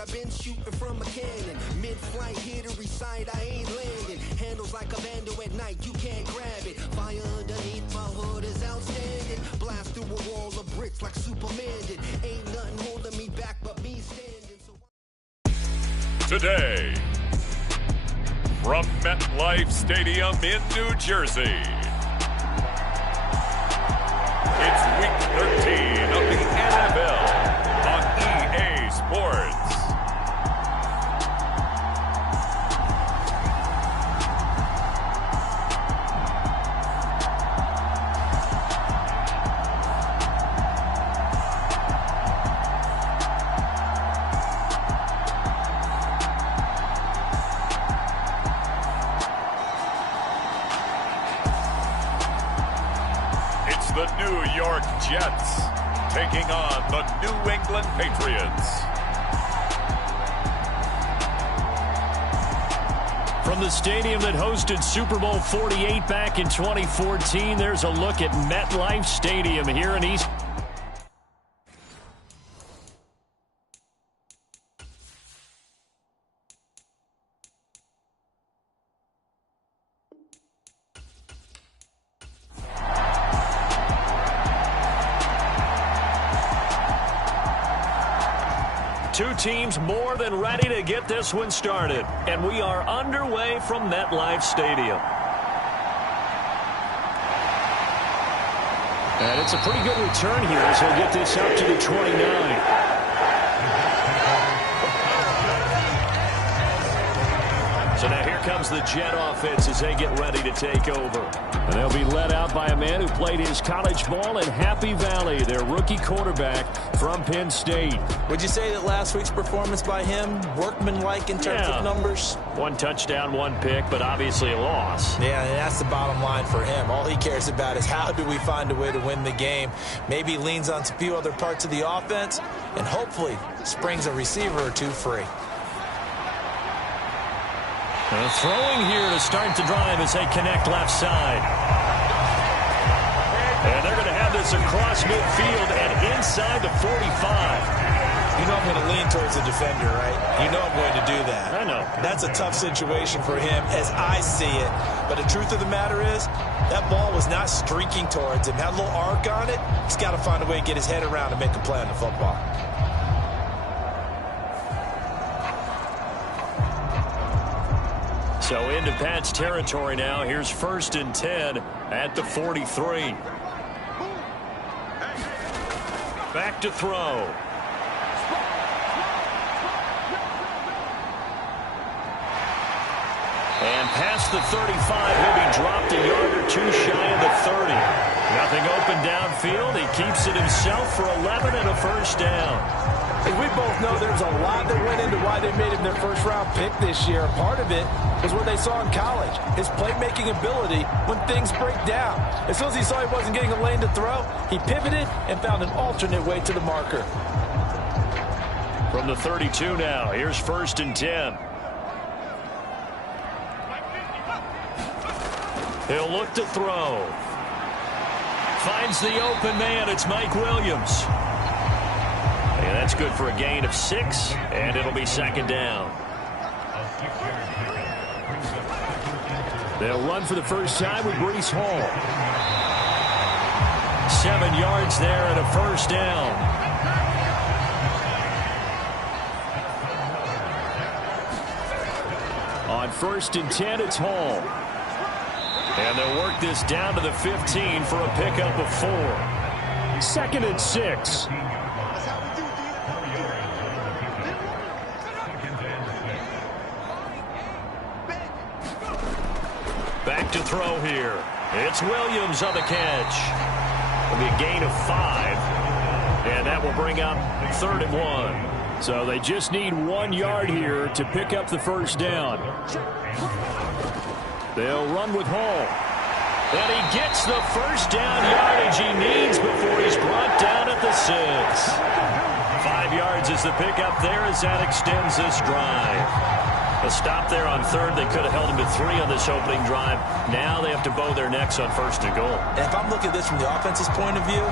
I've been shooting from a cannon. Mid-flight, here to recite, I ain't landing. Handles like a vandal at night, you can't grab it. Fire underneath my hood is outstanding. Blast through a wall of bricks like Superman did. Ain't nothing holding me back but me standing. Today, from MetLife Stadium in New Jersey, it's Week 13 of the NFL on EA Sports. The New York Jets taking on the New England Patriots. From the stadium that hosted Super Bowl 48 back in 2014, there's a look at MetLife Stadium here in East. Two teams more than ready to get this one started. And we are underway from MetLife Stadium. And it's a pretty good return here as he'll get this out to the 29. So now here comes the Jet offense as they get ready to take over. And they'll be led out by a man who played his college ball in Happy Valley, their rookie quarterback from Penn State. Would you say that last week's performance by him, workmanlike in terms of numbers? One touchdown, one pick, but obviously a loss. Yeah, and that's the bottom line for him. All he cares about is how do we find a way to win the game. Maybe leans on a few other parts of the offense, and hopefully springs a receiver or two free. Throwing here to start the drive as they connect left side. And they're going to have this across midfield and inside the 45. You know I'm going to lean towards the defender, right? You know I'm going to do that. I know. That's a tough situation for him as I see it. But the truth of the matter is, that ball was not streaking towards him. Had a little arc on it. He's got to find a way to get his head around and make a play on the football. So into Pat's territory now. Here's 1st and 10 at the 43. Back to throw. And past the 35, he'll be dropped a yard or two shy of the 30. Nothing open downfield. He keeps it himself for 11 and a first down. As we both know, there's a lot that went into why they made him their first-round pick this year. Part of it was what they saw in college, his playmaking ability when things break down. As soon as he saw he wasn't getting a lane to throw, he pivoted and found an alternate way to the marker. From the 32 now, here's 1st and 10. He'll look to throw. Finds the open man. It's Mike Williams. And that's good for a gain of 6, and it'll be 2nd down. They'll run for the first time with Breece Hall. 7 yards there and a first down. On 1st and 10, it's Hall. And they'll work this down to the 15 for a pickup of 4. 2nd and 6. Back to throw here. It's Williams on the catch. It'll be a gain of 5. And that will bring up 3rd and 1. So they just need 1 yard here to pick up the first down. They'll run with Hall. And he gets the first down yardage he needs before he's brought down at the 6. 5 yards is the pickup there as that extends this drive. A stop there on 3rd. They could have held him to 3 on this opening drive. Now they have to bow their necks on 1st and goal. And if I'm looking at this from the offense's point of view,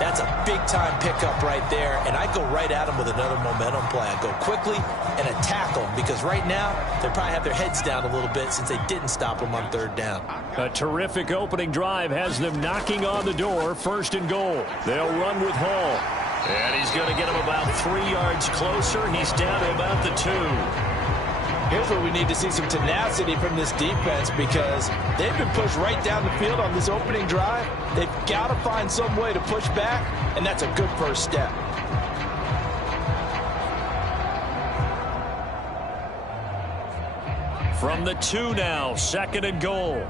that's a big-time pickup right there. And I go right at him with another momentum play. I go quickly and attack them because right now they probably have their heads down a little bit since they didn't stop them on 3rd down. A terrific opening drive has them knocking on the door. 1st and goal. They'll run with Hall. And he's going to get him about 3 yards closer. He's down to about the 2. Here's where we need to see some tenacity from this defense because they've been pushed right down the field on this opening drive. They've got to find some way to push back, and that's a good first step. From the 2 now, 2nd and goal.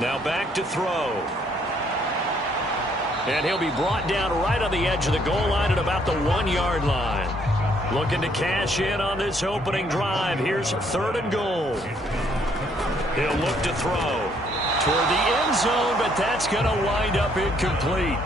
Now back to throw. And he'll be brought down right on the edge of the goal line at about the 1 yard line. Looking to cash in on this opening drive. Here's 3rd and goal. He'll look to throw toward the end zone, but that's going to wind up incomplete.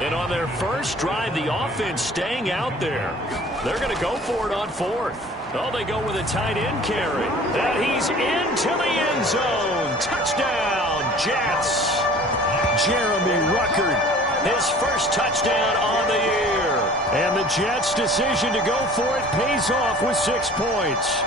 And on their first drive, the offense staying out there. They're going to go for it on 4th. Oh, they go with a tight end carry. And he's into the end zone. Touchdown, Jets. Jeremy Ruckert. His first touchdown on the year. And the Jets' decision to go for it pays off with 6 points.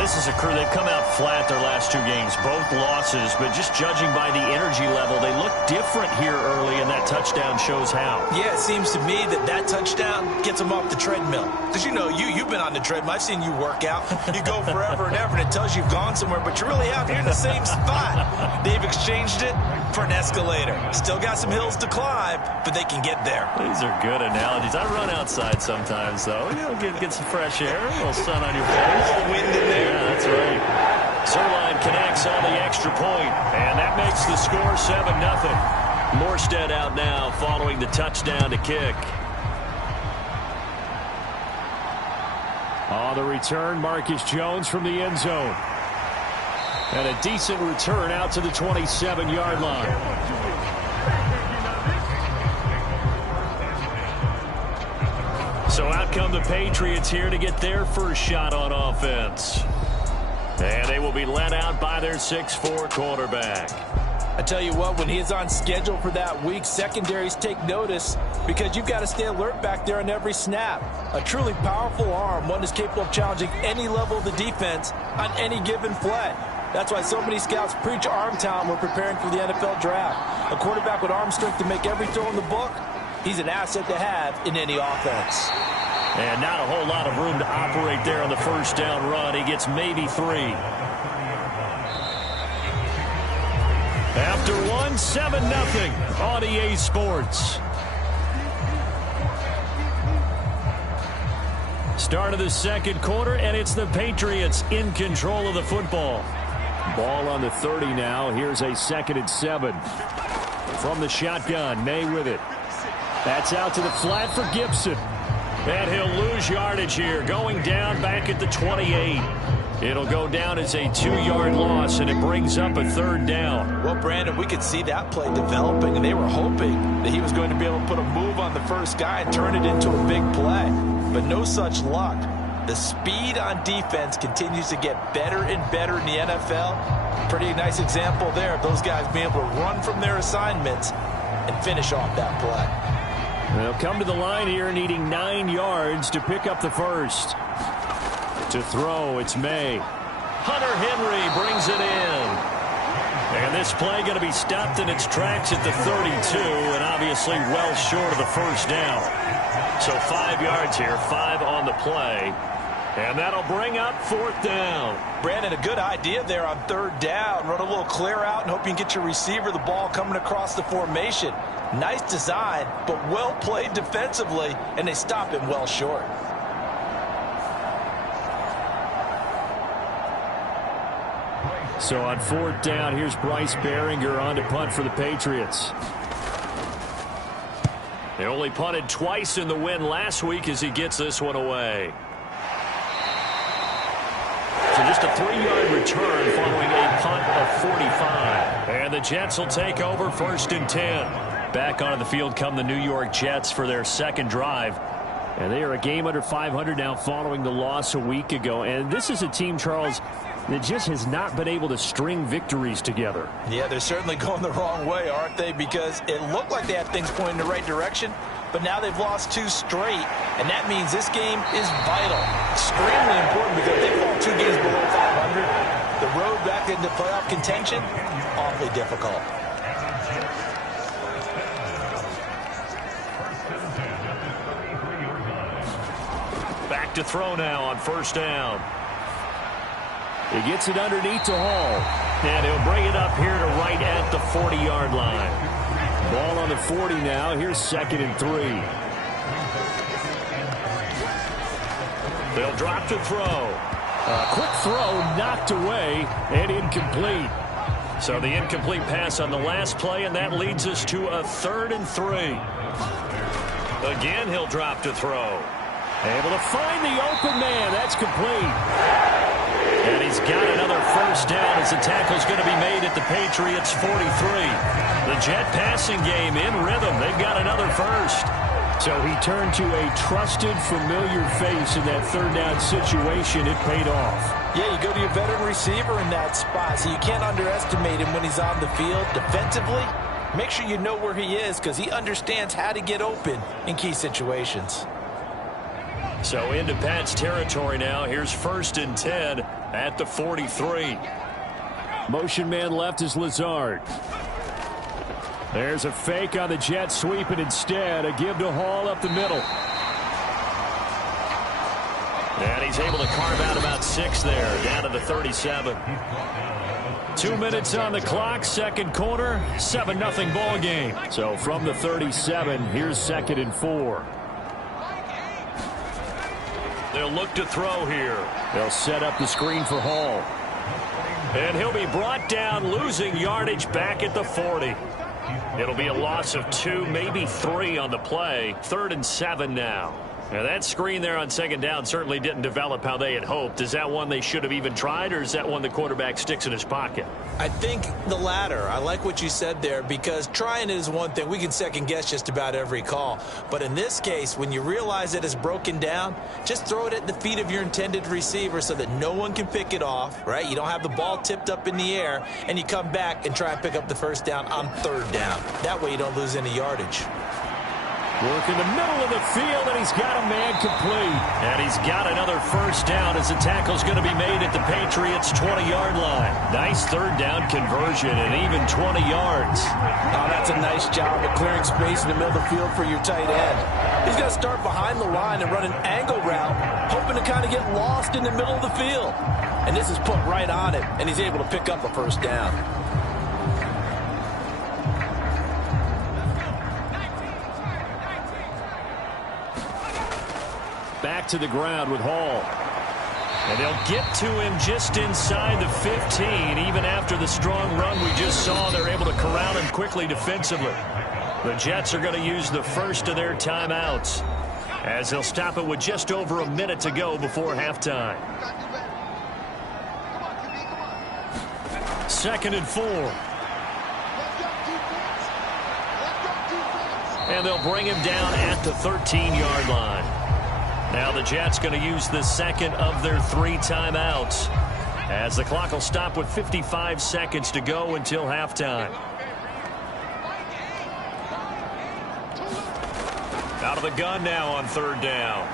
This is a crew. They've come out flat their last 2 games, both losses, but just judging by the energy level, they look different here early, and that touchdown shows how. Yeah, it seems to me that touchdown gets them off the treadmill. Because, you know, you've been on the treadmill. I've seen you work out. You go forever and ever, and it tells you you've gone somewhere, but you really have. You're in the same spot. They've exchanged it for an escalator. Still got some hills to climb, but they can get there. These are good analogies. I run outside sometimes, though. You know, get some fresh air, a little sun on your face. A little wind in there. Yeah, that's right. Zerline connects on the extra point, and that makes the score 7-0. Morstead out now following the touchdown to kick. On the return, Marcus Jones from the end zone. And a decent return out to the 27-yard line. So out come the Patriots here to get their first shot on offense. And they will be led out by their 6'4" quarterback. I tell you what, when he is on schedule for that week, secondaries take notice because you've got to stay alert back there on every snap. A truly powerful arm, one is capable of challenging any level of the defense on any given play. That's why so many scouts preach arm talent when preparing for the NFL draft. A quarterback with arm strength to make every throw in the book, he's an asset to have in any offense. And not a whole lot of room to operate there on the first down run. He gets maybe 3. After 1, 7-0 on EA Sports. Start of the second quarter, and it's the Patriots in control of the football. Ball on the 30 now. Here's a 2nd and 7. From the shotgun, May with it. That's out to the flat for Gibson. And he'll lose yardage here, going down back at the 28. It'll go down as a 2-yard loss, and it brings up a 3rd down. Well, Brandon, we could see that play developing, and they were hoping that he was going to be able to put a move on the first guy and turn it into a big play. But no such luck. The speed on defense continues to get better and better in the NFL. Pretty nice example there of those guys being able to run from their assignments and finish off that play. They'll come to the line here needing 9 yards to pick up the first. To throw, it's May. Hunter Henry brings it in. And this play going to be stopped in its tracks at the 32, and obviously well short of the first down. So 5 yards here, 5 on the play. And that'll bring up 4th down. Brandon, a good idea there on 3rd down. Run a little clear out and hope you can get your receiver the ball coming across the formation. Nice design, but well played defensively, and they stop him well short. So on 4th down, here's Bryce Behringer on to punt for the Patriots. They only punted twice in the win last week as he gets this one away. So just a 3-yard return following a punt of 45. And the Jets will take over 1st and 10. Back onto the field come the New York Jets for their second drive. And they are a game under 500 now following the loss a week ago. And this is a team, Charles, that just has not been able to string victories together. Yeah, they're certainly going the wrong way, aren't they? Because it looked like they had things pointing in the right direction, but now they've lost 2 straight, and that means this game is vital. Extremely important because if they fall 2 games below 500, the road back into playoff contention, awfully difficult. Back to throw now on 1st down. He gets it underneath to Hall. And he'll bring it up here to right at the 40-yard line. Ball on the 40 now. Here's 2nd and 3. They'll drop to throw. A quick throw knocked away and incomplete. So the incomplete pass on the last play, and that leads us to a 3rd and 3. Again, he'll drop to throw. Able to find the open man. That's complete. And he's got another 1st down as the tackle's going to be made at the Patriots' 43. The Jet passing game in rhythm. They've got another 1st. So he turned to a trusted, familiar face in that 3rd down situation. It paid off. Yeah, you go to your veteran receiver in that spot, so you can't underestimate him when he's on the field. Defensively, make sure you know where he is because he understands how to get open in key situations. So into Pat's territory now. Here's 1st and 10 at the 43. Motion man left is Lazard. There's a fake on the Jets sweep, and instead a give to Hall up the middle. And he's able to carve out about 6 there, down to the 37. 2 minutes on the clock, 2nd quarter, 7-0 ball game. So from the 37, here's 2nd and 4. They'll look to throw here. They'll set up the screen for Hall. And he'll be brought down, losing yardage back at the 40. It'll be a loss of 2, maybe 3 on the play. 3rd and 7 now. Now that screen there on 2nd down certainly didn't develop how they had hoped. Is that one they should have even tried, or is that one the quarterback sticks in his pocket? I think the latter. I like what you said there because trying it is one thing. We can second guess just about every call. But in this case, when you realize it is broken down, just throw it at the feet of your intended receiver so that no one can pick it off, right? You don't have the ball tipped up in the air, and you come back and try and pick up the 1st down on 3rd down. That way you don't lose any yardage. Work in the middle of the field, and he's got a man complete. And he's got another 1st down as the tackle's going to be made at the Patriots' 20-yard line. Nice 3rd down conversion and even 20 yards. Oh, that's a nice job of clearing space in the middle of the field for your tight end. He's going to start behind the line and run an angle route, hoping to kind of get lost in the middle of the field. And this is put right on him, and he's able to pick up a 1st down. Back to the ground with Hall. And they'll get to him just inside the 15. Even after the strong run we just saw, they're able to corral him quickly defensively. The Jets are going to use the 1st of their timeouts as they'll stop it with just over a minute to go before halftime. 2nd and 4. And they'll bring him down at the 13-yard line. Now the Jets going to use the 2nd of their 3 timeouts as the clock will stop with 55 seconds to go until halftime. Out of the gun now on 3rd down.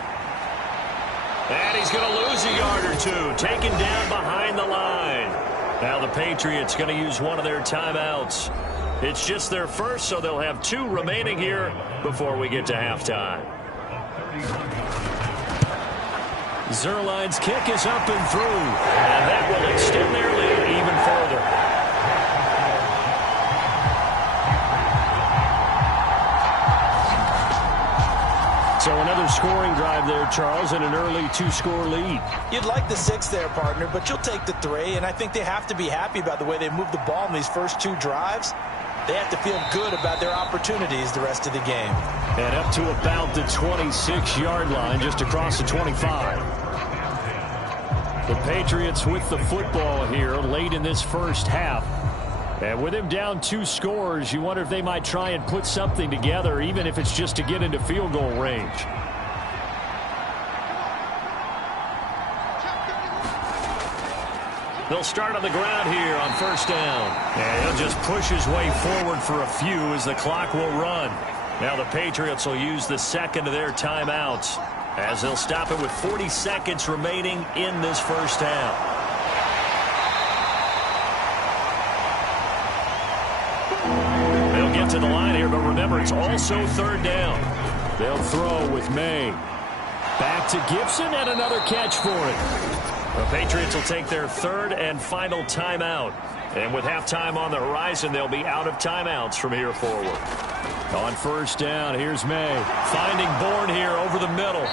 And he's going to lose a yard or 2, taken down behind the line. Now the Patriots going to use one of their timeouts. It's just their first, so they'll have 2 remaining here before we get to halftime. Zerline's kick is up and through, and that will extend their lead even further. So another scoring drive there, Charles, and an early 2-score lead. You'd like the 6 there, partner, but you'll take the 3, and I think they have to be happy about the way they moved the ball in these first 2 drives. They have to feel good about their opportunities the rest of the game. And up to about the 26-yard line, just across the 25. The Patriots with the football here late in this first half. And with him down 2 scores, you wonder if they might try and put something together, even if it's just to get into field goal range. They'll start on the ground here on first down. And he'll just push his way forward for a few as the clock will run. Now the Patriots will use the second of their timeouts as they'll stop it with 40 seconds remaining in this first half. They'll get to the line here, but remember, it's also third down. They'll throw with May. Back to Gibson, and another catch for it. The Patriots will take their third and final timeout. And with halftime on the horizon, they'll be out of timeouts from here forward. On first down, here's May. Finding Bourne here over the middle.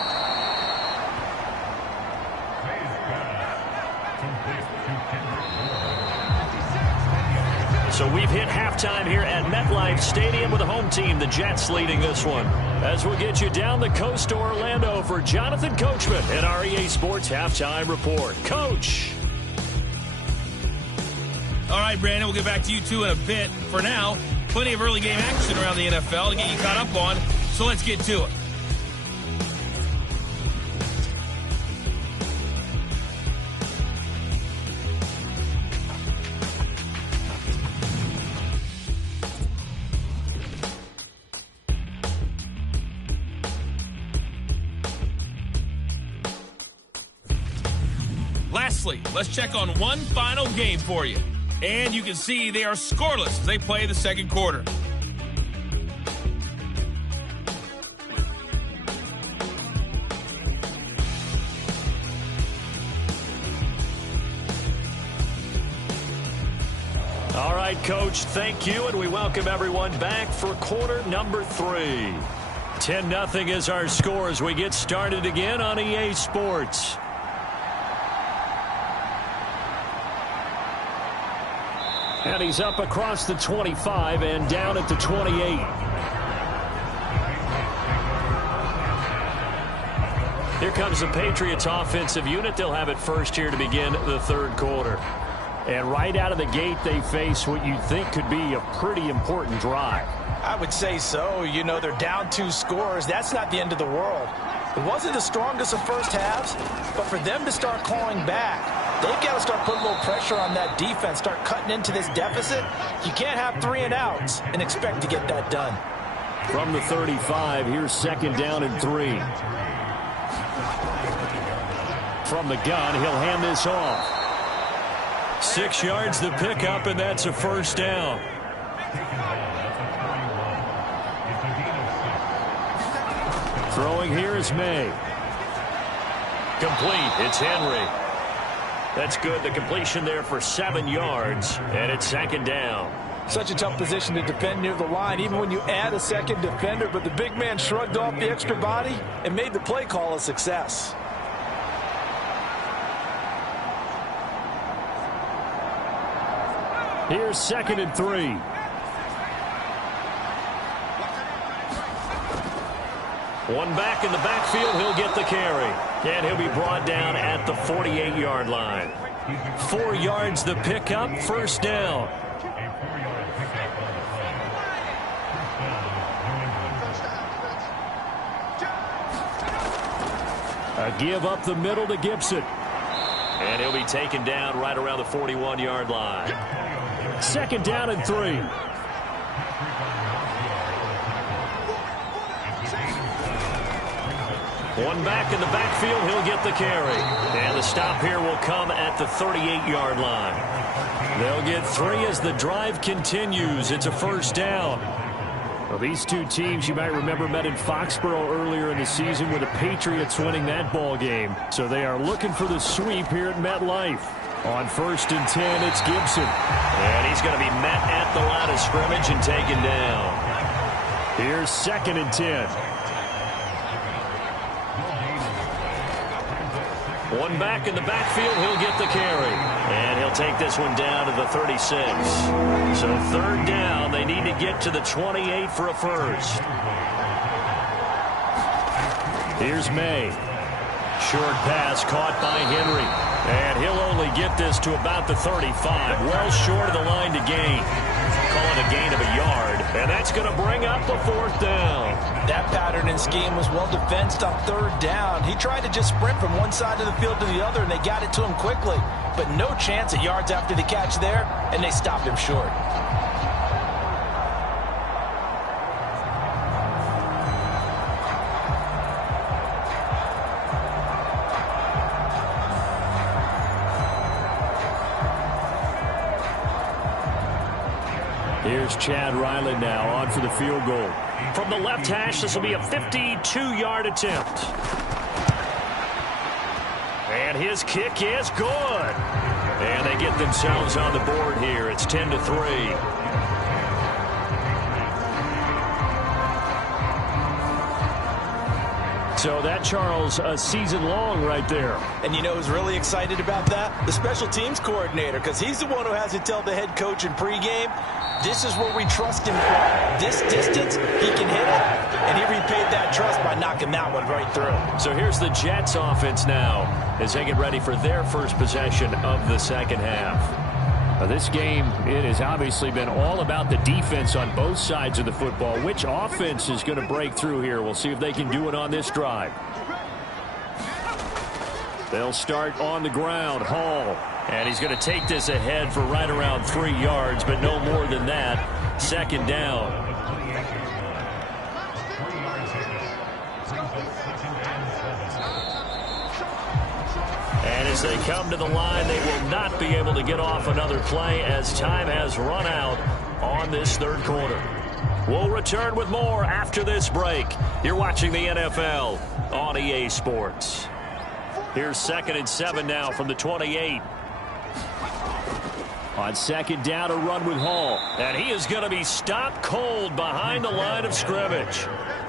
So we've hit halftime here at MetLife Stadium with the home team, the Jets, leading this one. As we'll get you down the coast to Orlando for Jonathan Coachman and our EA Sports Halftime Report. Coach. All right, Brandon, we'll get back to you two in a bit. For now, plenty of early game action around the NFL to get you caught up on, so let's get to it. Lastly, let's check on one final game for you. And you can see they are scoreless as they play the second quarter. All right, Coach, thank you, and we welcome everyone back for quarter number 3. 10-0 is our score as we get started again on EA Sports. And he's up across the 25 and down at the 28. Here comes the Patriots offensive unit. They'll have it first here to begin the third quarter. And right out of the gate, they face what you'd think could be a pretty important drive. I would say so. You know, they're down 2 scores. That's not the end of the world. It wasn't the strongest of first halves, but for them to start clawing back, they've got to start putting a little pressure on that defense, start cutting into this deficit. You can't have 3 and outs and expect to get that done. From the 35, here's second down and 3. From the gun, he'll hand this off. 6 yards the pickup, and that's a first down. Throwing here is May. Complete. It's Henry. That's good. The completion there for 7 yards, and it's second down. Such a tough position to defend near the line, even when you add a second defender, but the big man shrugged off the extra body and made the play call a success. Here's second and 3. One back in the backfield, he'll get the carry. And he'll be brought down at the 48-yard line. 4 yards the pickup, first down. A give up the middle to Gibson. And he'll be taken down right around the 41-yard line. Second down and 3. One back in the backfield, he'll get the carry. And the stop here will come at the 38-yard line. They'll get 3 as the drive continues. It's a first down. Well, these two teams, you might remember, met in Foxborough earlier in the season with the Patriots winning that ball game. So they are looking for the sweep here at MetLife. On 1st and 10, it's Gibson. And he's going to be met at the line of scrimmage and taken down. Here's 2nd and 10. One back in the backfield, he'll get the carry. And he'll take this one down to the 36. So 3rd down, they need to get to the 28 for a first. Here's May. Short pass caught by Henry. And he'll only get this to about the 35. Well short of the line to gain. Call it a gain of a yard. And that's going to bring up a 4th down. That pattern and scheme was well defensed on 3rd down. He tried to just sprint from one side of the field to the other, and they got it to him quickly. But no chance at yards after the catch there, and they stopped him short. Here's Chad Ryland now on for the field goal. From the left hash, this will be a 52-yard attempt. And his kick is good. And they get themselves on the board here. It's 10-3. So that, Charles, a season long right there. And you know who's really excited about that? The special teams coordinator, because he's the one who has to tell the head coach in pregame, this is where we trust him from. This distance, he can hit it, and he repaid that trust by knocking that one right through. So here's the Jets offense now as they get ready for their first possession of the second half. Now this game, it has obviously been all about the defense on both sides of the football. Which offense is going to break through here? We'll see if they can do it on this drive. They'll start on the ground. Hall. And he's going to take this ahead for right around 3 yards, but no more than that. 2nd down. And as they come to the line, they will not be able to get off another play as time has run out on this 3rd quarter. We'll return with more after this break. You're watching the NFL on EA Sports. Here's 2nd and 7 now from the 28. On 2nd down, a run with Hall. And he is going to be stopped cold behind the line of scrimmage.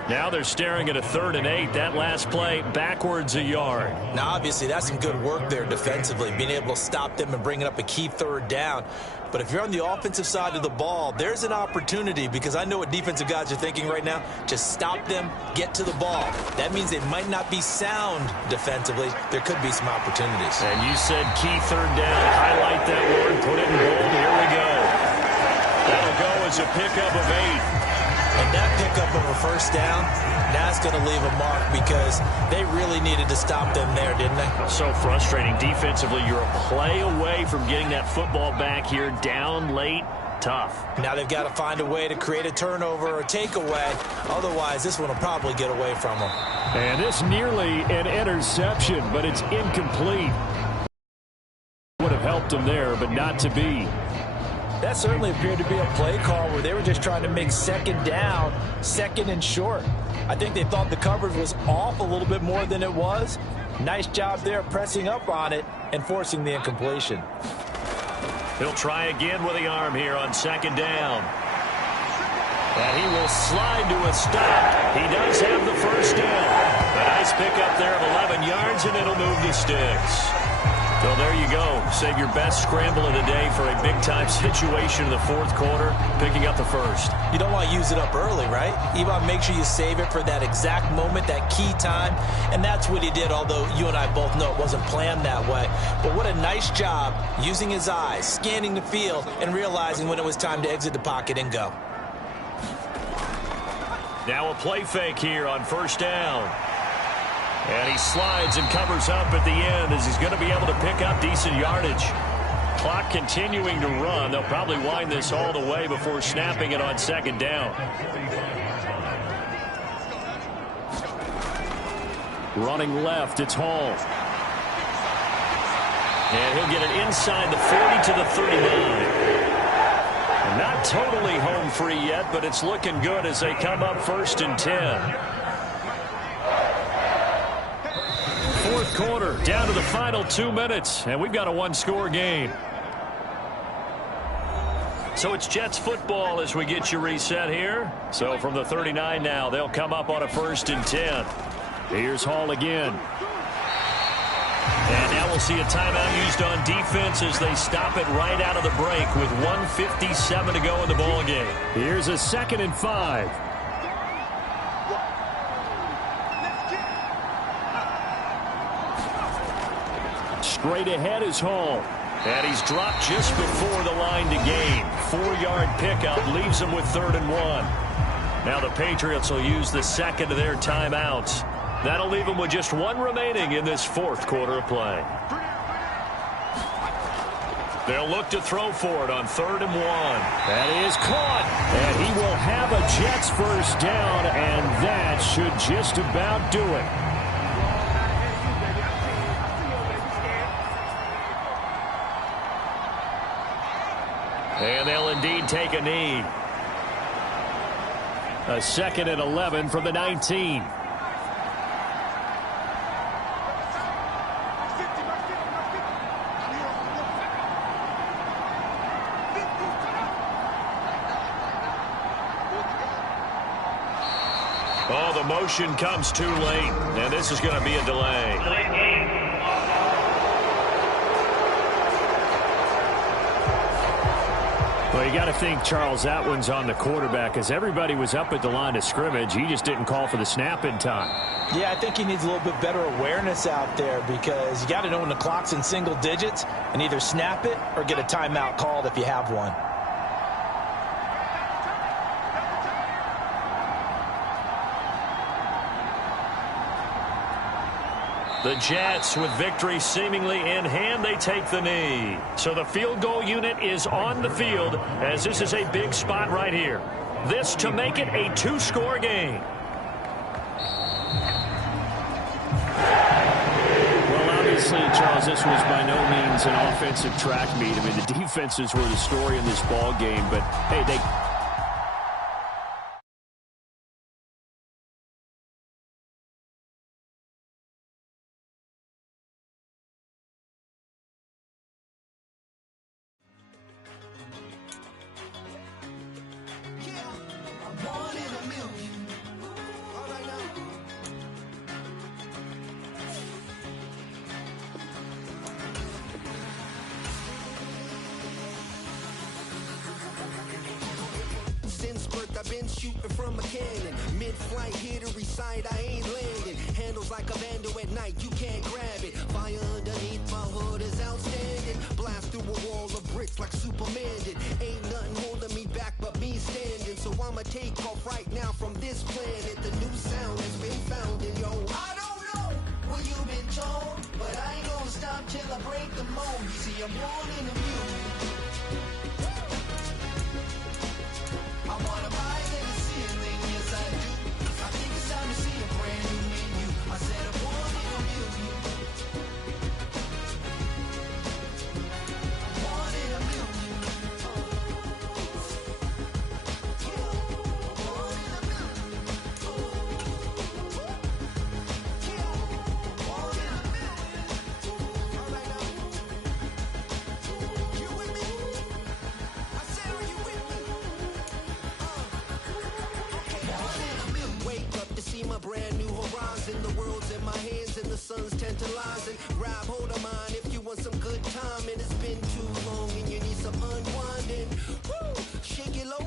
Now they're staring at a 3rd and 8. That last play backwards a yard. Now, obviously, that's some good work there defensively, being able to stop them and bring it up a key 3rd down. But if you're on the offensive side of the ball, there's an opportunity, because I know what defensive guys are thinking right now. Just stop them, get to the ball. That means they might not be sound defensively. There could be some opportunities. And you said key 3rd down. Highlight that word. Put it in bold. Here we go. That'll go as a pickup of 8. And that pickup of a first down, that's going to leave a mark, because they really needed to stop them there, didn't they? So frustrating. Defensively, you're a play away from getting that football back here. Down late, tough. Now they've got to find a way to create a turnover or takeaway. Otherwise, this one will probably get away from them. And this nearly an interception, but it's incomplete. Would have helped them there, but not to be. That certainly appeared to be a play call where they were just trying to make 2nd down, 2nd and short. I think they thought the coverage was off a little bit more than it was. Nice job there pressing up on it and forcing the incompletion. He'll try again with the arm here on 2nd down. And he will slide to a stop. He does have the first down. A nice pickup there of 11 yards, and it'll move the sticks. So there you go. Save your best scramble of the day for a big-time situation in the 4th quarter, picking up the first. You don't want to use it up early, right? You want to make sure you save it for that exact moment, that key time, and that's what he did, although you and I both know it wasn't planned that way. But what a nice job using his eyes, scanning the field, and realizing when it was time to exit the pocket and go. Now a play fake here on 1st down. And he slides and covers up at the end as he's going to be able to pick up decent yardage. Clock continuing to run. They'll probably wind this all the way before snapping it on 2nd down. Running left, it's Hall. And he'll get it inside the 40 to the 39. Not totally home free yet, but it's looking good as they come up 1st and 10. Fourth quarter, down to the final 2 minutes, and we've got a one-score game. So it's Jets football as we get you reset here. So from the 39 now, they'll come up on a 1st and 10. Here's Hall again. And now we'll see a timeout used on defense as they stop it right out of the break with 1:57 to go in the ball game. Here's a 2nd and 5. Straight ahead is Hall. And he's dropped just before the line to gain. 4-yard pickup leaves him with 3rd and 1. Now the Patriots will use the second of their timeouts. That'll leave them with just one remaining in this fourth quarter of play. They'll look to throw for it on 3rd and 1. That is caught. And he will have a Jets first down, and that should just about do it. And they'll indeed take a knee. A 2nd and 11 from the 19. Oh, the motion comes too late, and this is going to be a delay. Well, you got to think, Charles, that one's on the quarterback as everybody was up at the line of scrimmage. He just didn't call for the snap in time. Yeah, I think he needs a little bit better awareness out there because you got to know when the clock's in single digits and either snap it or get a timeout called if you have one. The Jets, with victory seemingly in hand, they take the knee. So the field goal unit is on the field as this is a big spot right here. This to make it a 2-score game. Well, obviously, Charles, this was by no means an offensive track meet. I mean, the defenses were the story in this ball game, but hey, they... I've been shooting from a cannon. Mid-flight, here to recite, I ain't landing. Handles like a vandal at night, you can't grab it. Fire underneath my hood is outstanding. Blast through a wall of bricks like Superman did. Ain't nothing holding me back but me standing. So I'ma take off right now from this planet. The new sound has been found in yo. I don't know what you've been told, but I ain't gonna stop till I break the mold. You see, I'm born in the music. I wanna rise in the ceiling, yes I do. I think it's time to see a brand new menu. I said I'm one in a million. One in a million. One in a million. One in a million. All right now. You with me? I said, are you with me? Wake up to see my brand new horizon. The world's in my hands and the sun's tantalizing. Grab hold of mine if you want some good time. And it's been too long and you need some unwinding. Woo! Shake it low,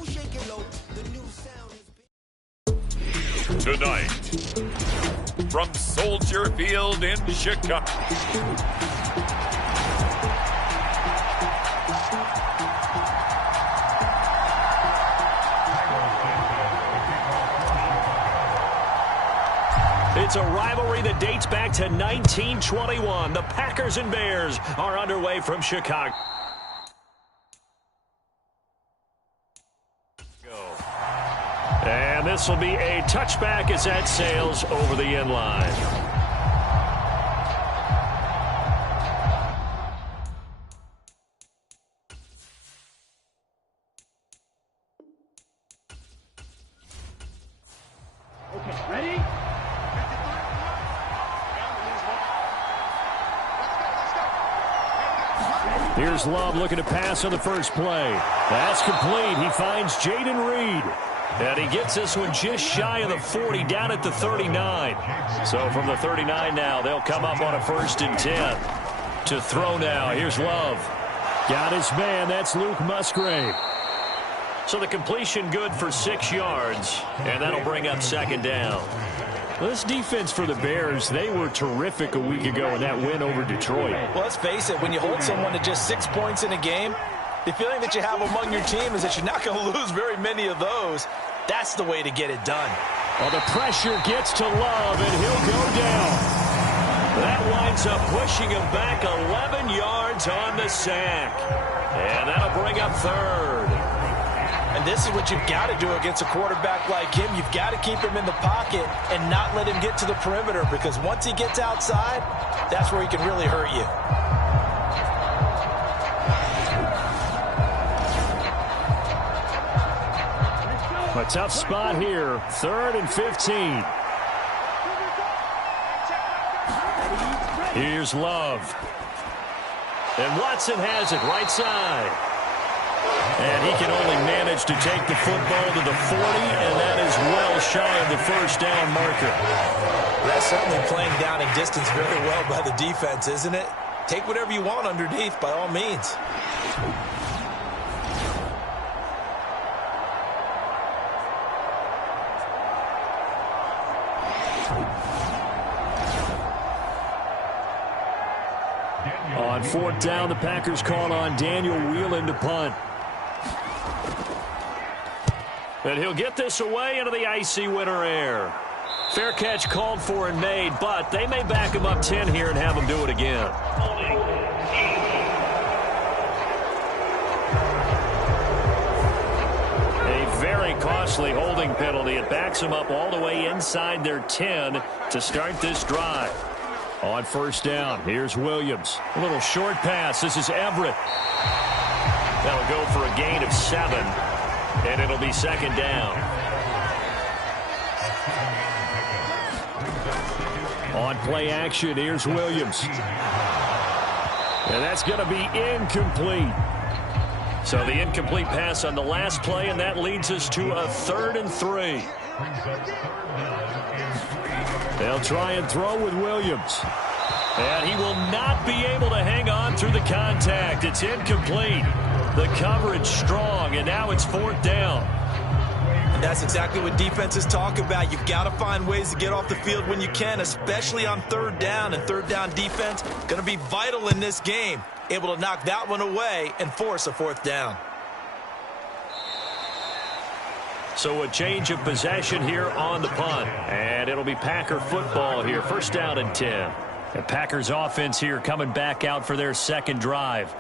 the new sound has been... Tonight, from Soldier Field in Chicago. It's a rivalry that dates back to 1921. The Packers and Bears are underway from Chicago. And this will be a touchback as that sails over the end line. Here's Love looking to pass on the first play. That's complete. He finds Jaden Reed. And he gets this one just shy of the 40, down at the 39. So from the 39 now, they'll come up on a 1st and 10. To throw now, here's Love. Got his man, that's Luke Musgrave. So the completion good for 6 yards, and that'll bring up 2nd down. Well, this defense for the Bears, they were terrific a week ago in that win over Detroit. Well, let's face it, when you hold someone to just 6 points in a game, the feeling that you have among your team is that you're not going to lose very many of those. That's the way to get it done. Well, the pressure gets to Love, and he'll go down. That winds up pushing him back 11 yards on the sack. And that'll bring up 3rd. And this is what you've got to do against a quarterback like him. You've got to keep him in the pocket and not let him get to the perimeter, because once he gets outside, that's where he can really hurt you. A tough spot here. 3rd and 15. Here's Love. And Watson has it right side. And he can only manage to take the football to the 40, and that is well shy of the 1st down marker. That's certainly playing down in distance very well by the defense, isn't it? Take whatever you want underneath by all means. On 4th down, the Packers call on Daniel Whelan to punt. And he'll get this away into the icy winter air. Fair catch called for and made, but they may back him up 10 here and have him do it again. A very costly holding penalty. It backs him up all the way inside their 10 to start this drive. On 1st down, here's Williams. A little short pass. This is Everett. That'll go for a gain of 7, and it'll be 2nd down. On play action, here's Williams. And that's going to be incomplete. So the incomplete pass on the last play, and that leads us to a 3rd and 3. They'll try and throw with Williams. And he will not be able to hang on through the contact. It's incomplete. The coverage strong, and now it's 4th down. And that's exactly what defenses talk about. You've got to find ways to get off the field when you can, especially on 3rd down. And 3rd down defense going to be vital in this game. Able to knock that one away and force a 4th down. So a change of possession here on the punt. And it'll be Packer football here. 1st down and 10. The Packers offense here coming back out for their 2nd drive.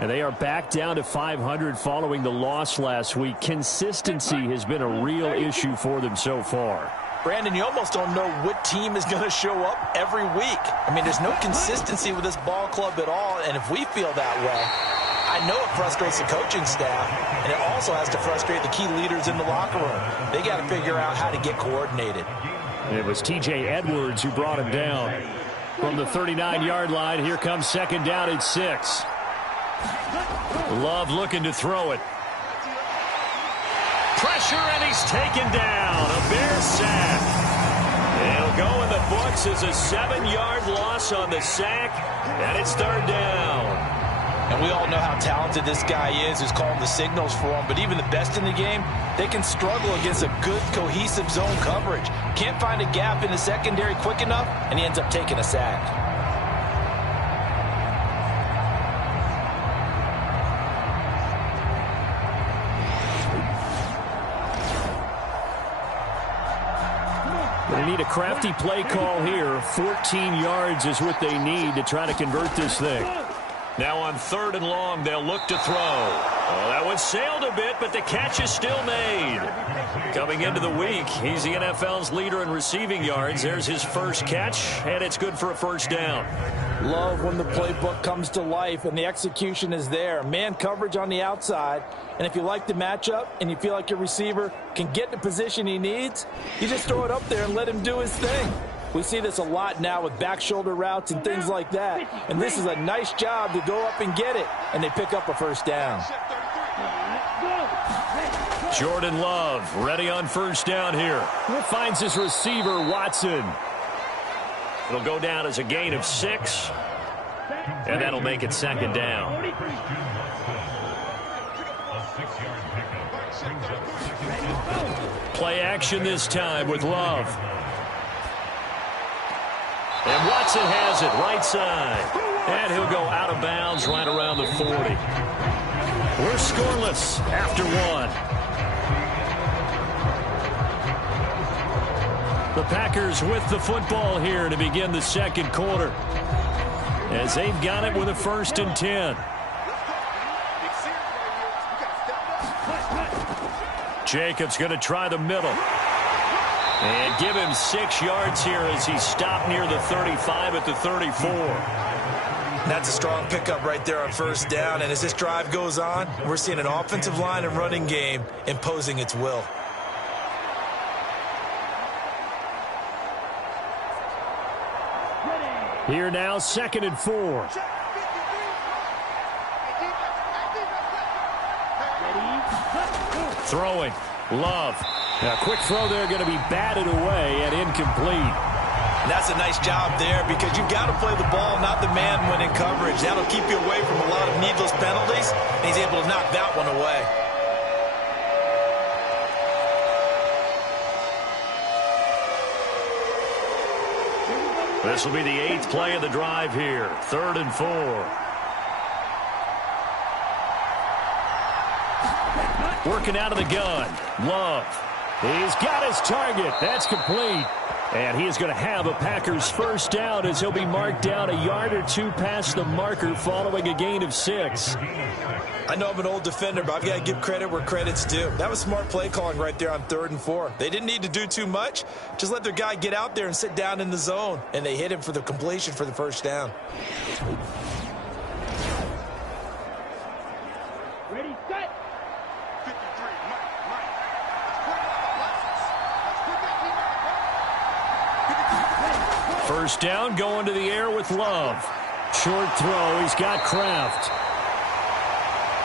And they are back down to 500 following the loss last week. Consistency has been a real issue for them so far. Brandon, you almost don't know what team is going to show up every week. I mean, there's no consistency with this ball club at all. And if we feel that way, I know it frustrates the coaching staff, and it also has to frustrate the key leaders in the locker room. They got to figure out how to get coordinated. It was T.J. Edwards who brought him down. From the 39-yard line, here comes 2nd down and 6. Love looking to throw it. Pressure, and he's taken down. A Bears sack. It'll go in the books as a 7-yard loss on the sack, and it's 3rd down. And we all know how talented this guy is who's calling the signals for him. But even the best in the game, they can struggle against a good, cohesive zone coverage. Can't find a gap in the secondary quick enough, and he ends up taking a sack. They need a crafty play call here. 14 yards is what they need to try to convert this thing. Now on 3rd and long, they'll look to throw. Oh, that one sailed a bit, but the catch is still made. Coming into the week, he's the NFL's leader in receiving yards. There's his first catch, and it's good for a 1st down. Love when the playbook comes to life and the execution is there. Man coverage on the outside. And if you like the matchup and you feel like your receiver can get the position he needs, you just throw it up there and let him do his thing. We see this a lot now with back shoulder routes and things like that. And this is a nice job to go up and get it. And they pick up a first down. Jordan Love ready on first down here. Finds his receiver, Watson. It'll go down as a gain of 6. And that'll make it second down. Play action this time with Love. And Watson has it right side. And he'll go out of bounds right around the 40. We're scoreless after 1. The Packers with the football here to begin the second quarter, as they've got it with a 1st and 10. Jacobs going to try the middle. And give him 6 yards here as he stopped near the 35 at the 34. That's a strong pickup right there on first down. And as this drive goes on, we're seeing an offensive line and running game imposing its will. Here now, 2nd and 4. Throwing. Love. A quick throw there going to be batted away and incomplete. That's a nice job there because you've got to play the ball, not the man when in coverage. That'll keep you away from a lot of needless penalties, and he's able to knock that one away. This will be the 8th play of the drive here. 3rd and 4. Working out of the gun. Love. He's got his target. That's complete. And he is going to have a Packers first down as he'll be marked down a yard or 2 past the marker following a gain of 6. I know I'm an old defender, but I've got to give credit where credit's due. That was smart play calling right there on 3rd and 4. They didn't need to do too much. Just let their guy get out there and sit down in the zone. And they hit him for the completion for the first down. Ready, set. First down going to the air with Love. Short throw. He's got Kraft.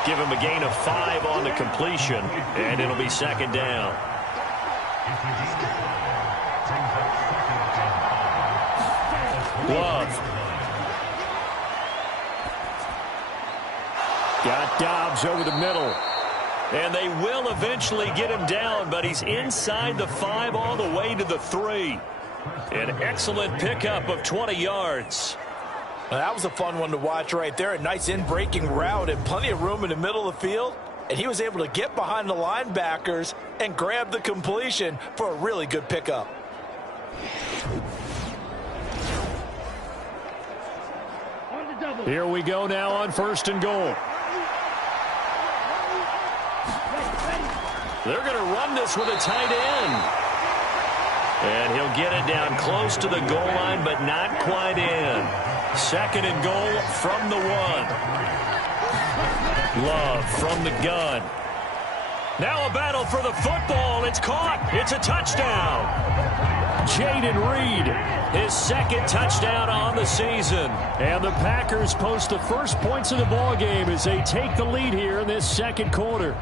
Give him a gain of 5 on the completion, and it'll be second down. Love. Got Dobbs over the middle. And they will eventually get him down, but he's inside the 5 all the way to the 3. An excellent pickup of 20 yards. Well, that was a fun one to watch right there. A nice in-breaking route and plenty of room in the middle of the field. And he was able to get behind the linebackers and grab the completion for a really good pickup. Here we go now on 1st and goal. They're going to run this with a tight end. And he'll get it down close to the goal line, but not quite in. 2nd and goal from the 1. Love from the gun. Now a battle for the football. It's caught. It's a touchdown. Jaden Reed, his 2nd touchdown on the season. And the Packers post the first points of the ball game as they take the lead here in this second quarter.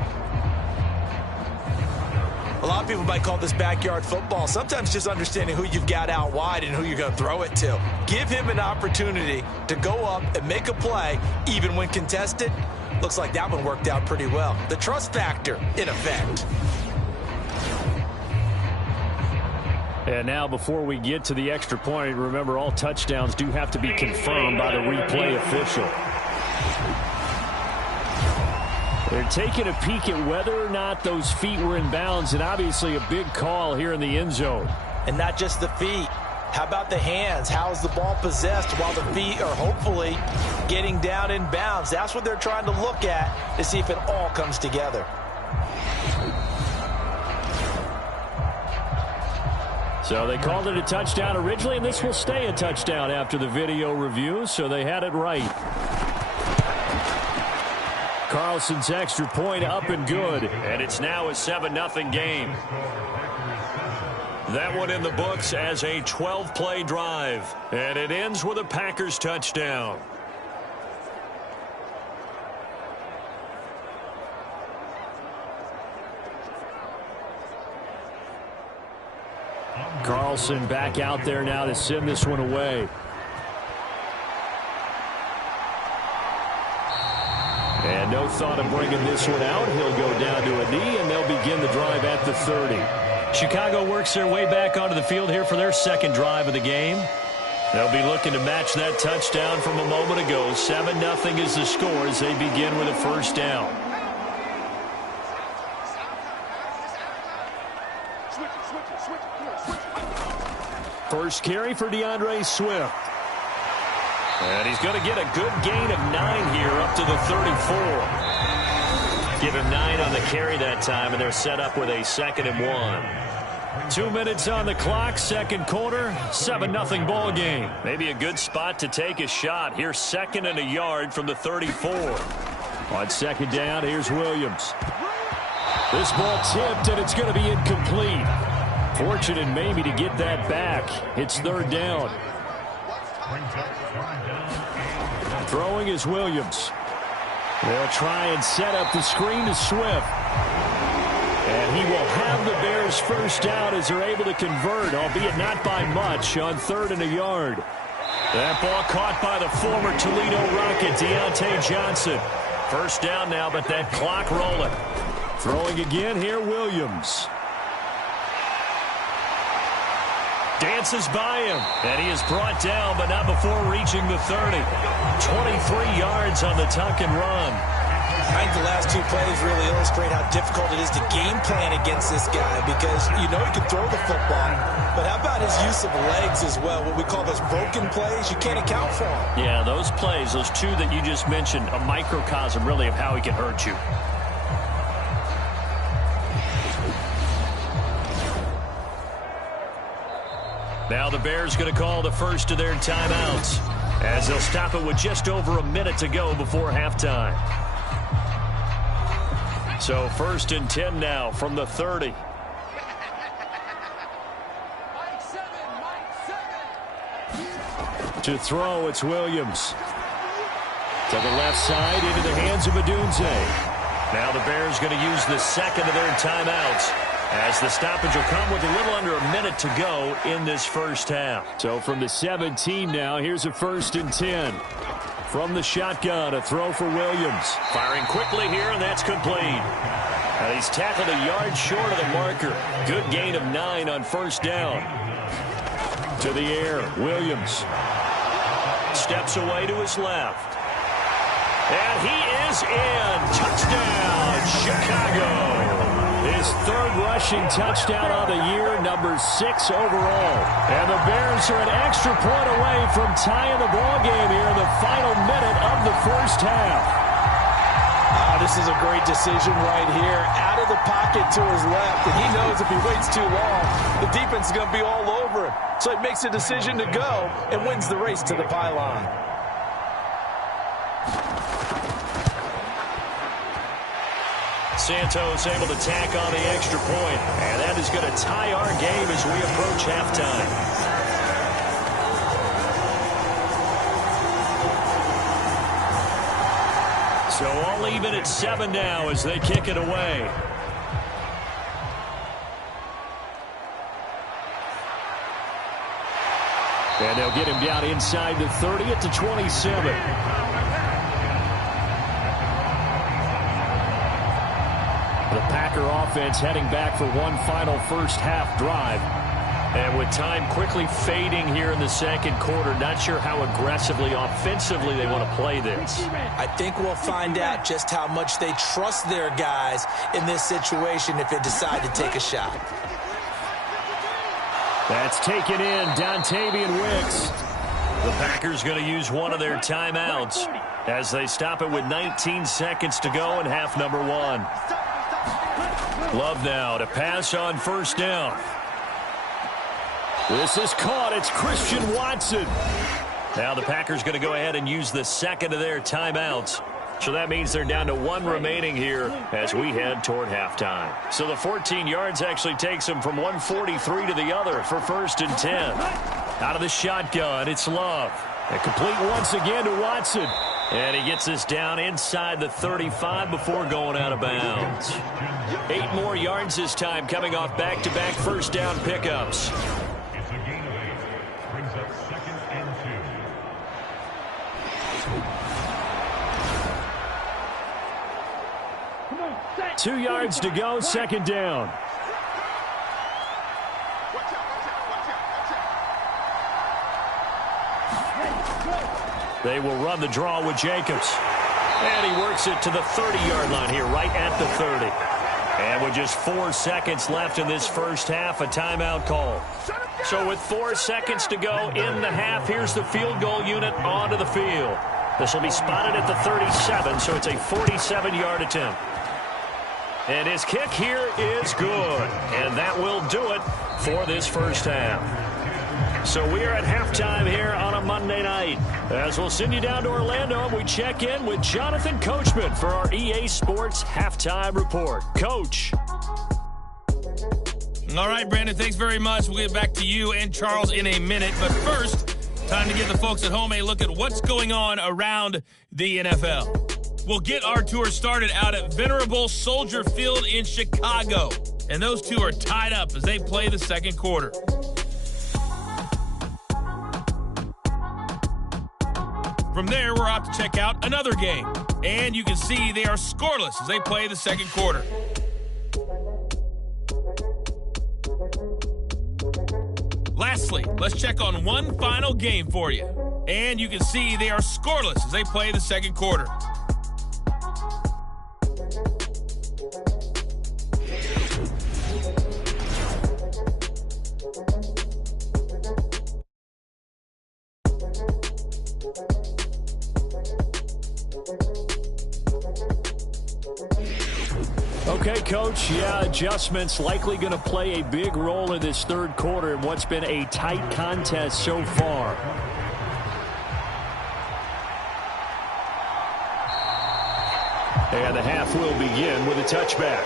A lot of people might call this backyard football. Sometimes just understanding who you've got out wide and who you're going to throw it to. Give him an opportunity to go up and make a play, even when contested. Looks like that one worked out pretty well. The trust factor in effect. And now before we get to the extra point, remember all touchdowns do have to be confirmed by the replay official. They're taking a peek at whether or not those feet were in bounds, and obviously a big call here in the end zone. And not just the feet. How about the hands? How is the ball possessed while the feet are hopefully getting down in bounds? That's what they're trying to look at to see if it all comes together. So they called it a touchdown originally, and this will stay a touchdown after the video review, so they had it right. Carlson's extra point up and good, and it's now a 7-0 game. That one in the books as a 12-play drive. And it ends with a Packers touchdown. Carlson back out there now to send this one away. And no thought of bringing this one out. He'll go down to a knee, and they'll begin the drive at the 30. Chicago works their way back onto the field here for their second drive of the game. They'll be looking to match that touchdown from a moment ago. 7-0 is the score as they begin with a first down. First carry for DeAndre Swift. And he's going to get a good gain of 9 here up to the 34. Give him 9 on the carry that time, and they're set up with a 2nd and 1. 2 minutes on the clock, second quarter, 7-0 ball game. Maybe a good spot to take a shot. Here's 2nd and a yard from the 34. On second down, here's Williams. This ball tipped, and it's going to be incomplete. Fortunate maybe to get that back. It's 3rd down. Throwing is Williams. They'll try and set up the screen to Swift. And he will have the Bears first down as they're able to convert, albeit not by much, on 3rd and a yard. That ball caught by the former Toledo Rocket, Deontay Johnson. First down now, but that clock rolling. Throwing again here, Williams. Dances by him, and he is brought down, but not before reaching the 30. 23 yards on the tuck and run. I think the last 2 plays really illustrate how difficult it is to game plan against this guy because you know he can throw the football, but how about his use of legs as well, what we call those broken plays? You can't account for them. Yeah, those plays, those 2 that you just mentioned, a microcosm really of how he can hurt you. Now the Bears going to call the first of their timeouts as they'll stop it with just over a minute to go before halftime. So 1st and 10 now from the 30. To throw, it's Williams. To the left side, into the hands of Adunze. Now the Bears going to use the 2nd of their timeouts, as the stoppage will come with a little under a minute to go in this first half. So from the 17 now, here's a 1st and 10. From the shotgun, a throw for Williams. Firing quickly here, and that's complete. And he's tackled a yard short of the marker. Good gain of 9 on first down. To the air, Williams. Steps away to his left. And he is in. Touchdown, Chicago. His 3rd rushing touchdown on the year, number 6 overall. And the Bears are an extra point away from tying the ballgame here in the final minute of the first half. This is a great decision right here. Out of the pocket to his left, and he knows if he waits too long, the defense is going to be all over him. So he makes a decision to go and wins the race to the pylon. Santos able to tack on the extra point, and that is going to tie our game as we approach halftime. So all even at 7 now as they kick it away. And they'll get him down inside the 30 at the 27. The Packer offense heading back for one final first half drive. And with time quickly fading here in the second quarter, not sure how aggressively, offensively they want to play this. I think we'll find out just how much they trust their guys in this situation if they decide to take a shot. That's taken in, Dontavian Wicks. The Packers going to use one of their timeouts as they stop it with 19 seconds to go in half number 1. Love now to pass on first down. This is caught. It's Christian Watson. Now the Packers going to go ahead and use the second of their timeouts So that means they're down to 1 remaining here as we head toward halftime. So the 14 yards actually takes them from 143 to the other for 1st and 10. Out of the shotgun, it's Love. And complete once again to Watson. And he gets us down inside the 35 before going out of bounds. 8 more yards this time coming off back-to-back first down pickups. It's a gain of 8. Brings up 2nd and 2. 2 yards to go, 2nd down. They will run the draw with Jacobs. And he works it to the 30-yard line here, right at the 30. And with just 4 seconds left in this first half, a timeout call. So with 4 seconds to go in the half, here's the field goal unit onto the field. This will be spotted at the 37, so it's a 47-yard attempt. And his kick here is good. And that will do it for this first half. So we are at halftime here on a Monday night. As we'll send you down to Orlando, and we check in with Jonathan Coachman for our EA Sports Halftime Report. Coach. All right, Brandon, thanks very much. We'll get back to you and Charles in a minute. But first, time to give the folks at home a look at what's going on around the NFL. We'll get our tour started out at Venerable Soldier Field in Chicago. And those two are tied up as they play the second quarter. From there, we're out to check out another game. And you can see they are scoreless as they play the second quarter. Lastly, let's check on one final game for you. And you can see they are scoreless as they play the second quarter. Okay, Coach, adjustments likely going to play a big role in this third quarter in what's been a tight contest so far. And the half will begin with a touchback.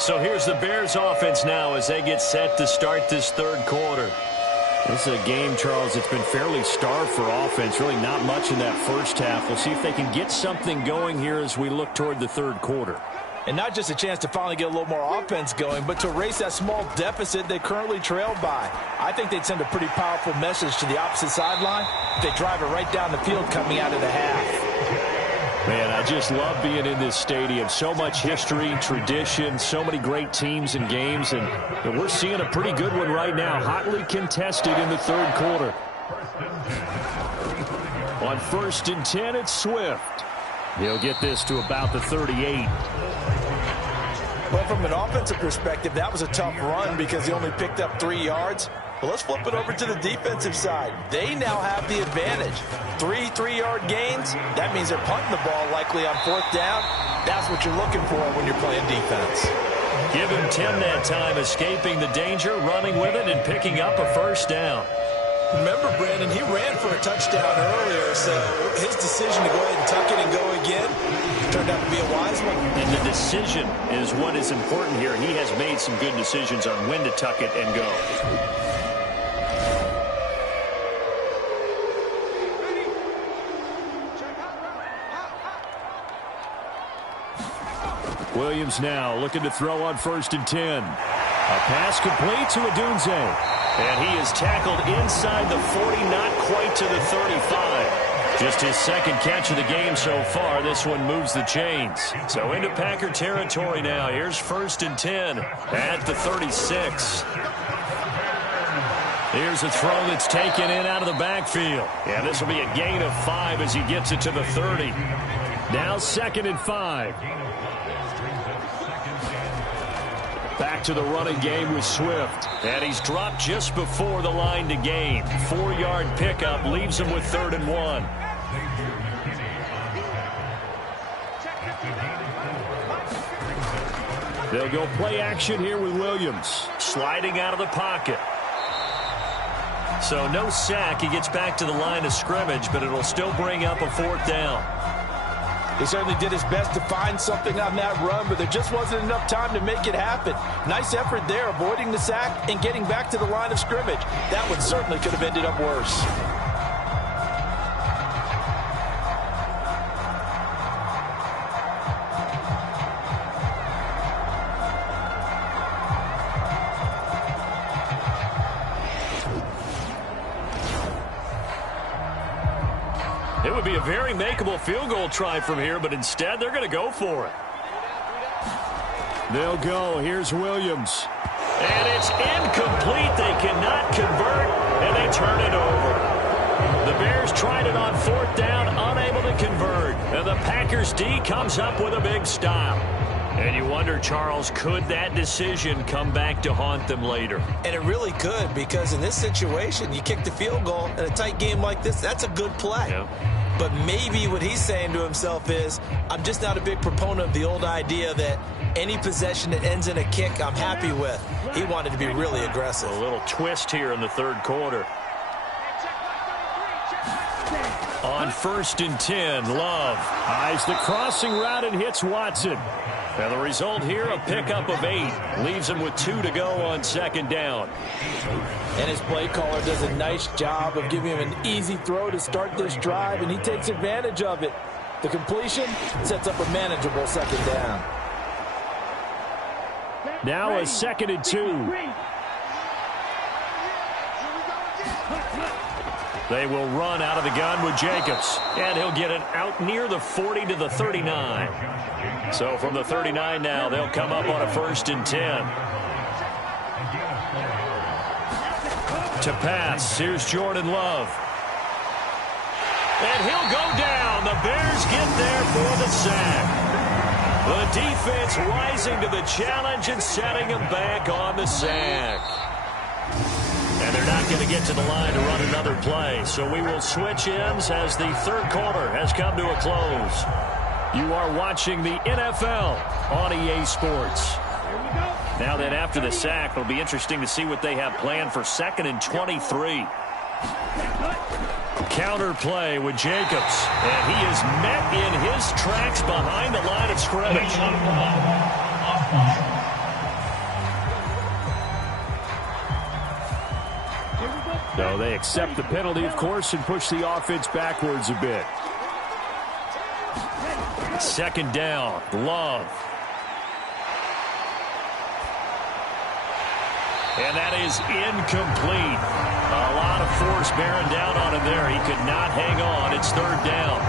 So here's the Bears offense now as they get set to start this third quarter. This is a game, Charles, that's been fairly starved for offense. Really not much in that first half. We'll see if they can get something going here as we look toward the third quarter. And not just a chance to finally get a little more offense going, but to erase that small deficit they currently trailed by. I think they'd send a pretty powerful message to the opposite sideline if they drive it right down the field coming out of the half. Man, I just love being in this stadium. So much history, tradition, so many great teams and games, and we're seeing a pretty good one right now, hotly contested in the third quarter. On 1st and 10, it's Swift. He'll get this to about the 38. Well, from an offensive perspective, that was a tough run because he only picked up 3 yards. Well, let's flip it over to the defensive side. They now have the advantage. 3 3-yard gains. That means they're punting the ball likely on 4th down. That's what you're looking for when you're playing defense. Give him 10 that time, escaping the danger, running with it, and picking up a first down. Remember, Brandon, he ran for a touchdown earlier, so his decision to go ahead and tuck it and go again turned out to be a wise one. And the decision is what is important here. He has made some good decisions on when to tuck it and go. Williams now looking to throw on 1st and 10. A pass complete to Odunze. And he is tackled inside the 40, not quite to the 35. Just his second catch of the game so far. This one moves the chains. So into Packer territory now. Here's 1st and 10 at the 36. Here's a throw that's taken in out of the backfield. Yeah, this will be a gain of 5 as he gets it to the 30. Now 2nd and 5. Back to the running game with Swift. And he's dropped just before the line to gain. 4-yard pickup leaves him with 3rd and 1. They'll go play action here with Williams. Sliding out of the pocket. So no sack. He gets back to the line of scrimmage, but it'll still bring up a 4th down. He certainly did his best to find something on that run, but there just wasn't enough time to make it happen. Nice effort there, avoiding the sack and getting back to the line of scrimmage. That one certainly could have ended up worse. It would be a very makeable field goal try from here, but instead they're going to go for it. They'll go. Here's Williams. And it's incomplete. They cannot convert, and they turn it over. The Bears tried it on 4th down, unable to convert. And the Packers D comes up with a big stop. And you wonder, Charles, could that decision come back to haunt them later? And it really could, because in this situation, you kick the field goal in a tight game like this, that's a good play. Yep. But maybe what he's saying to himself is, I'm just not a big proponent of the old idea that any possession that ends in a kick I'm happy with. He wanted to be really aggressive. A little twist here in the 3rd quarter. On 1st and 10, Love eyes the crossing route and hits Watson. And the result here, a pickup of 8. Leaves him with 2 to go on 2nd down. And his play caller does a nice job of giving him an easy throw to start this drive, and he takes advantage of it. The completion sets up a manageable 2nd down. Now a 2nd and 2. They will run out of the gun with Jacobs. And he'll get it out near the 40 to the 39. So from the 39 now, they'll come up on a 1st and 10. To pass, here's Jordan Love. And he'll go down. The Bears get there for the sack. The defense rising to the challenge and setting him back on the sack. And they're not going to get to the line to run another play. So we will switch ends as the 3rd quarter has come to a close. You are watching the NFL on EA Sports. Now then, after the sack, it'll be interesting to see what they have planned for 2nd and 23. Counter play with Jacobs. And he is met in his tracks behind the line of scrimmage. So they accept the penalty, of course, and push the offense backwards a bit. 2nd down, Love. And that is incomplete. A lot of force bearing down on him there. He could not hang on. It's 3rd down.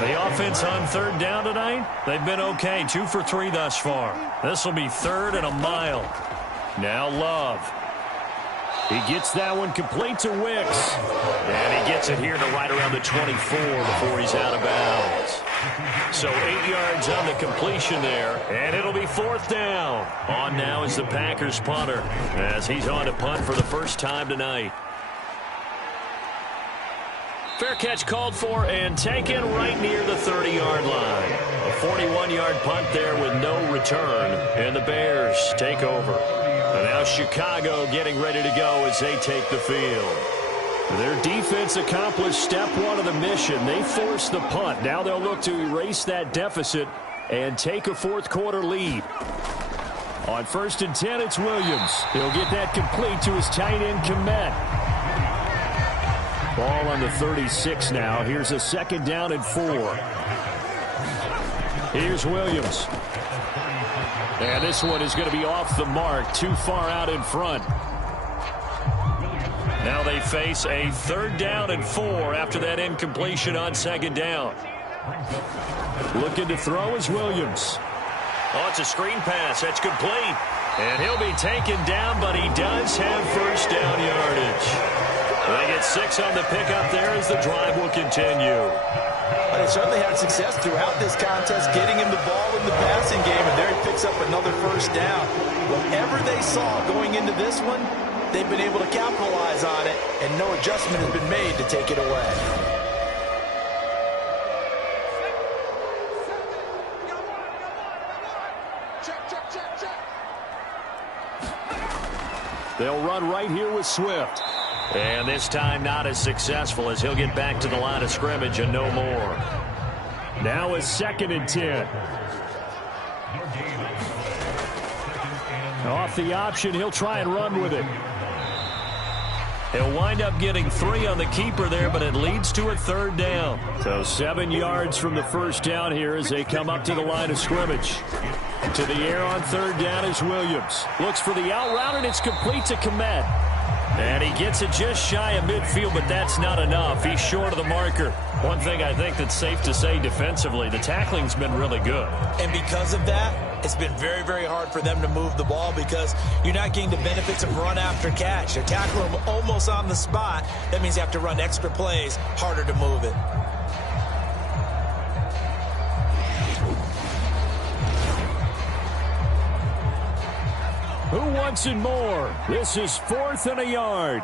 The offense on 3rd down tonight, they've been okay. 2 for 3 thus far. This will be 3rd and a mile. Now Love. He gets that one complete to Wicks. And he gets it here to right around the 24 before he's out of bounds. So 8 yards on the completion there. And it'll be 4th down. On now is the Packers punter as he's on to punt for the first time tonight. Fair catch called for and taken right near the 30-yard line. A 41-yard punt there with no return. And the Bears take over. And now Chicago getting ready to go as they take the field. Their defense accomplished step 1 of the mission. They forced the punt. Now they'll look to erase that deficit and take a 4th quarter lead. On 1st and 10, it's Williams. He'll get that complete to his tight end, Komet. Ball on the 36 now. Here's a 2nd down and 4. Here's Williams. And this one is going to be off the mark, too far out in front. Now they face a 3rd down and 4 after that incompletion on 2nd down. Looking to throw is Williams. Oh, it's a screen pass. That's complete. And he'll be taken down, but he does have 1st down yardage. They get 6 on the pickup there as the drive will continue. But they certainly had success throughout this contest, getting him the ball in the passing game, and there he picks up another 1st down. Whatever they saw going into this one, they've been able to capitalize on it, and no adjustment has been made to take it away. They'll run right here with Swift. And this time not as successful as he'll get back to the line of scrimmage and no more. Now it's 2nd and 10. Off the option, he'll try and run with it. He'll wind up getting 3 on the keeper there, but it leads to a 3rd down. So 7 yards from the first down here as they come up to the line of scrimmage. To the air on 3rd down is Williams. Looks for the out route, and it's complete to Komet. And he gets it just shy of midfield, but that's not enough. He's short of the marker. One thing I think that's safe to say defensively, the tackling's been really good. And because of that, it's been very, very hard for them to move the ball because you're not getting the benefits of run after catch. They tackle them almost on the spot. That means you have to run extra plays, harder to move it. Who wants it more? This is 4th and a yard.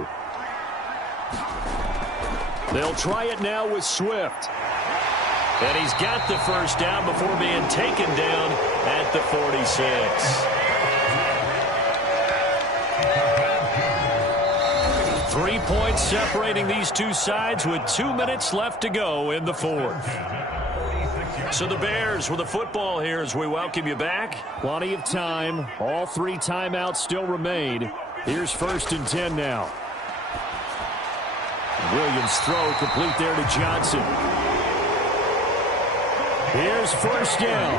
They'll try it now with Swift. And he's got the first down before being taken down at the 46. 3 points separating these two sides with 2 minutes left to go in the 4th. So the Bears with the football here as we welcome you back. Plenty of time. All 3 timeouts still remain. Here's 1st and 10 now. Williams' throw complete there to Johnson. Here's 1st down.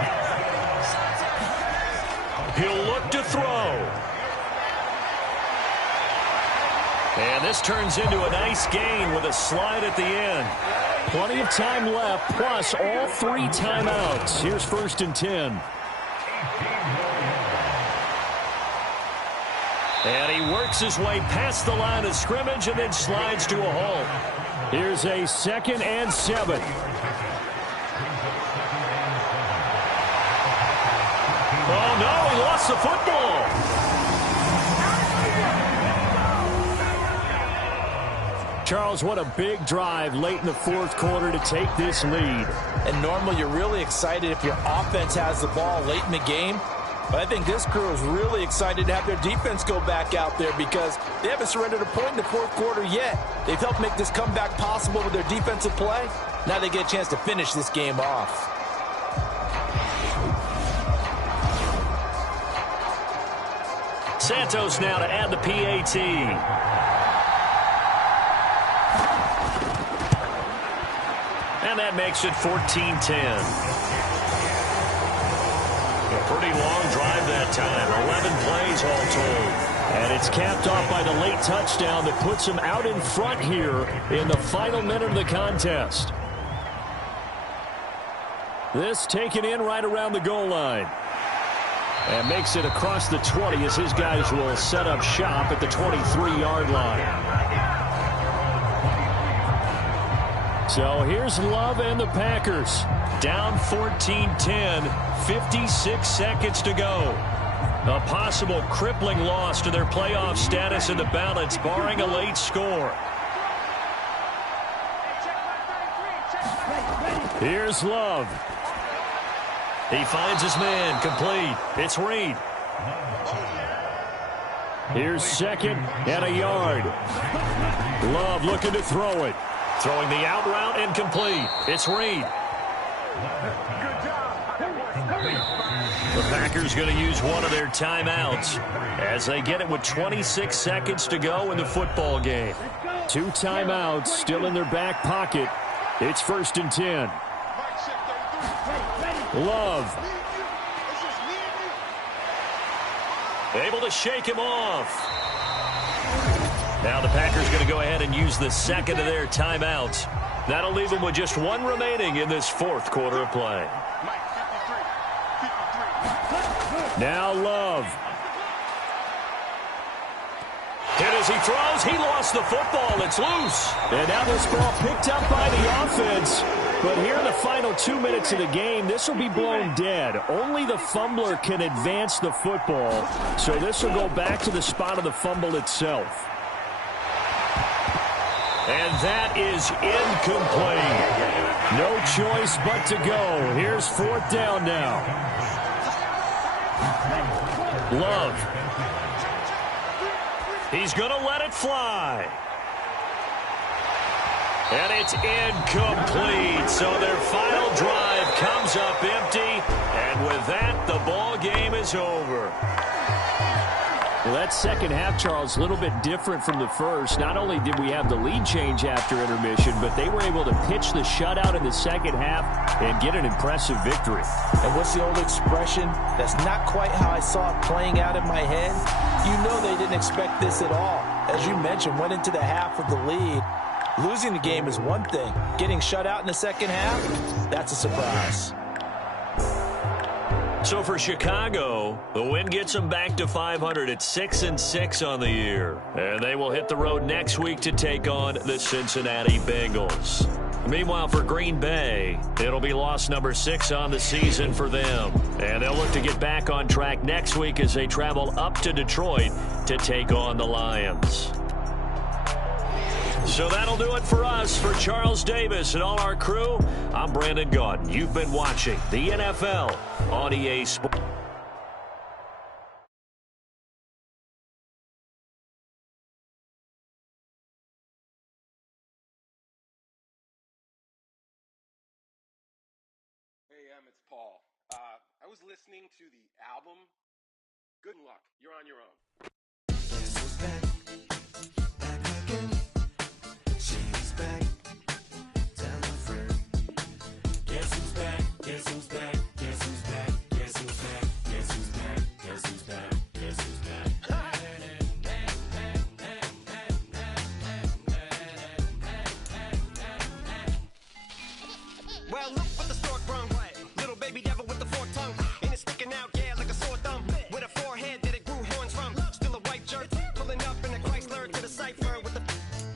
He'll look to throw. And this turns into a nice gain with a slide at the end. Plenty of time left, plus all 3 timeouts. Here's 1st and 10. And he works his way past the line of scrimmage and then slides to a halt. Here's a 2nd and 7. Oh, no, he lost the football. Charles, what a big drive late in the 4th quarter to take this lead. And normally you're really excited if your offense has the ball late in the game. But I think this crew is really excited to have their defense go back out there because they haven't surrendered a point in the 4th quarter yet. They've helped make this comeback possible with their defensive play. Now they get a chance to finish this game off. Santos now to add the PAT. And that makes it 14-10. A pretty long drive that time. 11 plays all told. And it's capped off by the late touchdown that puts him out in front here in the final minute of the contest. This taken in right around the goal line. And makes it across the 20 as his guys will set up shop at the 23-yard line. So here's Love and the Packers. Down 14-10, 56 seconds to go. A possible crippling loss to their playoff status in the balance, barring a late score. Here's Love. He finds his man, complete. It's Reed. Here's 2nd and a yard. Love looking to throw it. Throwing the out route, incomplete. It's Reed. The Packers going to use one of their timeouts as they get it with 26 seconds to go in the football game. 2 timeouts still in their back pocket. It's 1st and 10. Love. Able to shake him off. Now the Packers going to go ahead and use the 2nd of their timeouts. That'll leave them with just 1 remaining in this 4th quarter of play. Now Love. And as he throws, he lost the football. It's loose. And now this ball picked up by the offense. But here in the final 2 minutes of the game, this will be blown dead. Only the fumbler can advance the football. So this will go back to the spot of the fumble itself. And that is incomplete. No choice but to go. Here's 4th down now. Love. He's going to let it fly. And it's incomplete. So their final drive comes up empty. And with that, the ball game is over. Well, that second half, Charles, a little bit different from the first. Not only did we have the lead change after intermission, but they were able to pitch the shutout in the second half and get an impressive victory. And what's the old expression? That's not quite how I saw it playing out in my head. You know they didn't expect this at all. As you mentioned, went into the half with the lead. Losing the game is one thing. Getting shut out in the second half, that's a surprise. So for Chicago, the win gets them back to 500 at 6-6 on the year. And they will hit the road next week to take on the Cincinnati Bengals. Meanwhile, for Green Bay, it'll be loss number 6 on the season for them. And they'll look to get back on track next week as they travel up to Detroit to take on the Lions. So that'll do it for us. For Charles Davis and all our crew, I'm Brandon Gaudin. You've been watching the NFL on EA Sports. Hey, it's Paul. I was listening to the album. Good luck. You're on your own. Guess who's back? Back again. She's back. Tell a friend. Guess who's back? Guess who's back? Guess who's back? Guess who's back? Guess who's back? Guess who's back? Guess who's back? Well, look what the stork brung. Little baby devil with the forked tongue. And it's sticking out, yeah, like a sore thumb. With a forehead that it grew horns from. Still a white jerk. Pulling up in a Chrysler to the cipher with the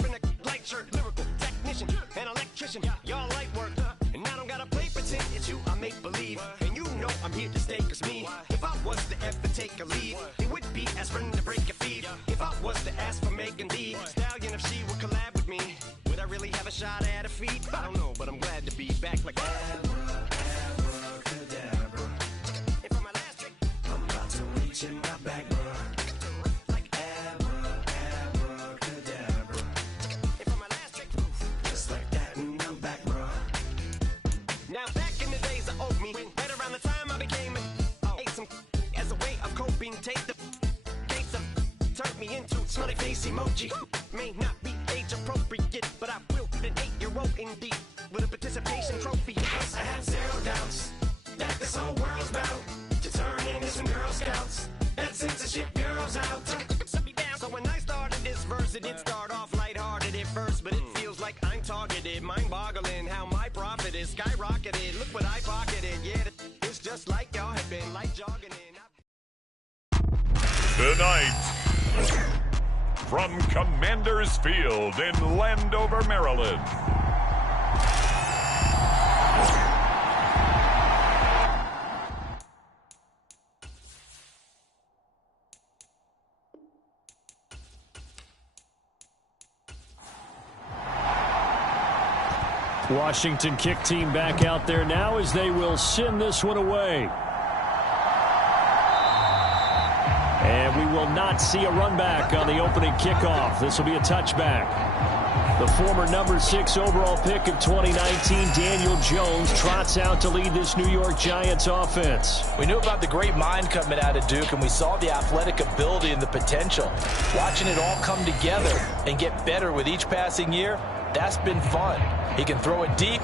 in a light shirt. Lyrical technician, an electrician. Y'all light work. And I don't gotta play pretend. It's you I make believe. And you know I'm here to stay, cause me. If I was to ever take a leave, it would be as friend to break a feed. If I was to ask for Megan D Stallion, if she would collab with me, would I really have a shot at a feat? I don't know, but I'm glad to be back like Abracadabra. And for my last trick, I'm about to reach in my back, bruh. Like abracadabra. and for my last trick, Just like that, and I'm back, bruh. now back in the days of owed me, right around the time I became ate some as a way of coping. Take the case of turned me into smiley face emoji. May not be age appropriate, but I will an 8-year-old indeed with a participation trophy. I have zero doubts that this whole world's about to turn into some Girl Scouts. That censorship girls out. So when I started this verse, it did start off lighthearted at first, but it feels like I'm targeted. Mind-boggling how my profit is skyrocketed. Look what I pocketed. Yeah, it's just like y'all have been like jogging in. Tonight, from Commander's Field in Landover, Maryland. Washington kick team back out there now as they will send this one away. And we will not see a run back on the opening kickoff. This will be a touchback. The former number 6 overall pick of 2019, Daniel Jones, trots out to lead this New York Giants offense. We knew about the great mind coming out of Duke, and we saw the athletic ability and the potential. Watching it all come together and get better with each passing year, that's been fun. He can throw it deep.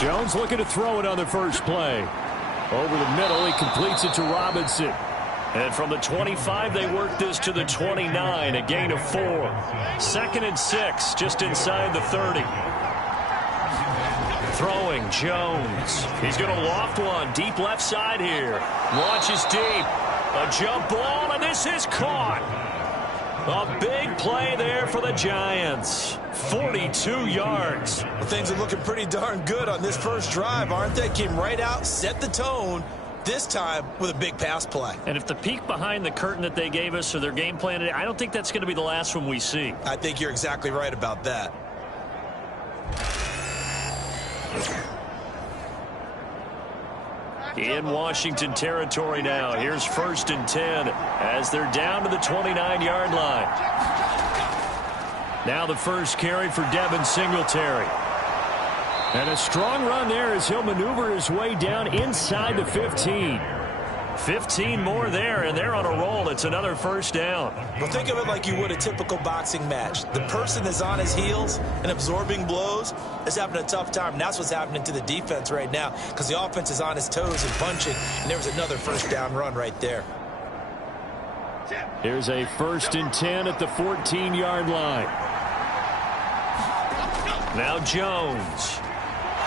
Jones looking to throw it on the first play. Over the middle, he completes it to Robinson. And from the 25, they work this to the 29, a gain of 4. 2nd and 6, just inside the 30. Throwing, Jones. He's going to loft one, deep left side here. Launches deep. A jump ball, and this is caught. A big play there for the Giants. 42 yards. Well, things are looking pretty darn good on this first drive, aren't they? Came right out, set the tone, this time with a big pass play. And if the peek behind the curtain that they gave us or their game plan today, I don't think that's going to be the last one we see. I think you're exactly right about that. In Washington territory now. Here's 1st and 10 as they're down to the 29-yard line. Now the first carry for Devin Singletary. And a strong run there as he'll maneuver his way down inside the 15. 15 more there, and they're on a roll. It's another first down. Well, think of it like you would a typical boxing match. The person is on his heels and absorbing blows is having a tough time. And that's what's happening to the defense right now because the offense is on his toes and punching, and there was another first down run right there. Here's a 1st and 10 at the 14-yard line. Now Jones.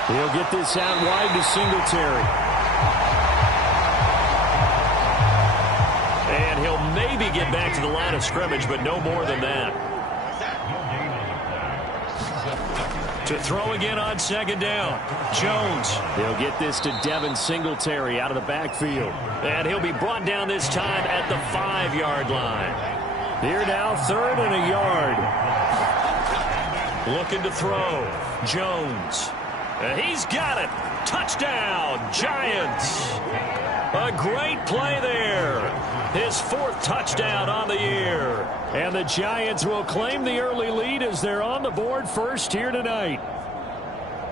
He'll get this out wide to Singletary. And he'll maybe get back to the line of scrimmage, but no more than that. To throw again on 2nd down. Jones. He'll get this to Devin Singletary out of the backfield. And he'll be brought down this time at the 5-yard line. Here now, 3rd and a yard. Looking to throw. Jones. And he's got it. Touchdown, Giants. A great play there. His 4th touchdown on the year. And the Giants will claim the early lead as they're on the board first here tonight.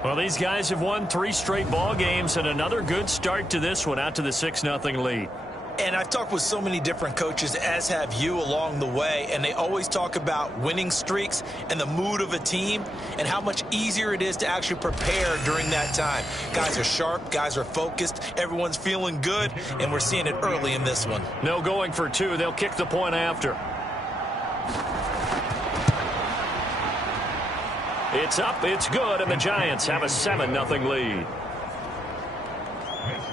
Well, these guys have won 3 straight ball games and another good start to this one out to the 6-0 lead. And I've talked with so many different coaches, as have you, along the way, and they always talk about winning streaks and the mood of a team and how much easier it is to actually prepare during that time. Guys are sharp, guys are focused, everyone's feeling good, and we're seeing it early in this one. No going for 2. They'll kick the point after. It's up, it's good, and the Giants have a 7-0 lead.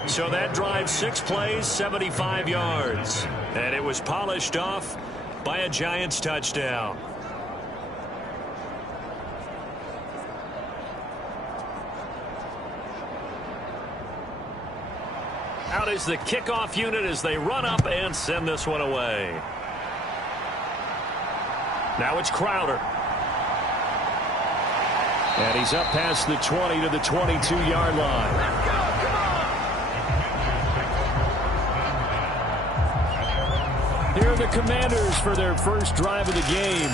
So that drive, 6 plays, 75 yards. And it was polished off by a Giants touchdown. Out is the kickoff unit as they run up and send this one away. Now it's Crowder. And he's up past the 20 to the 22-yard line. Here are the Commanders for their first drive of the game.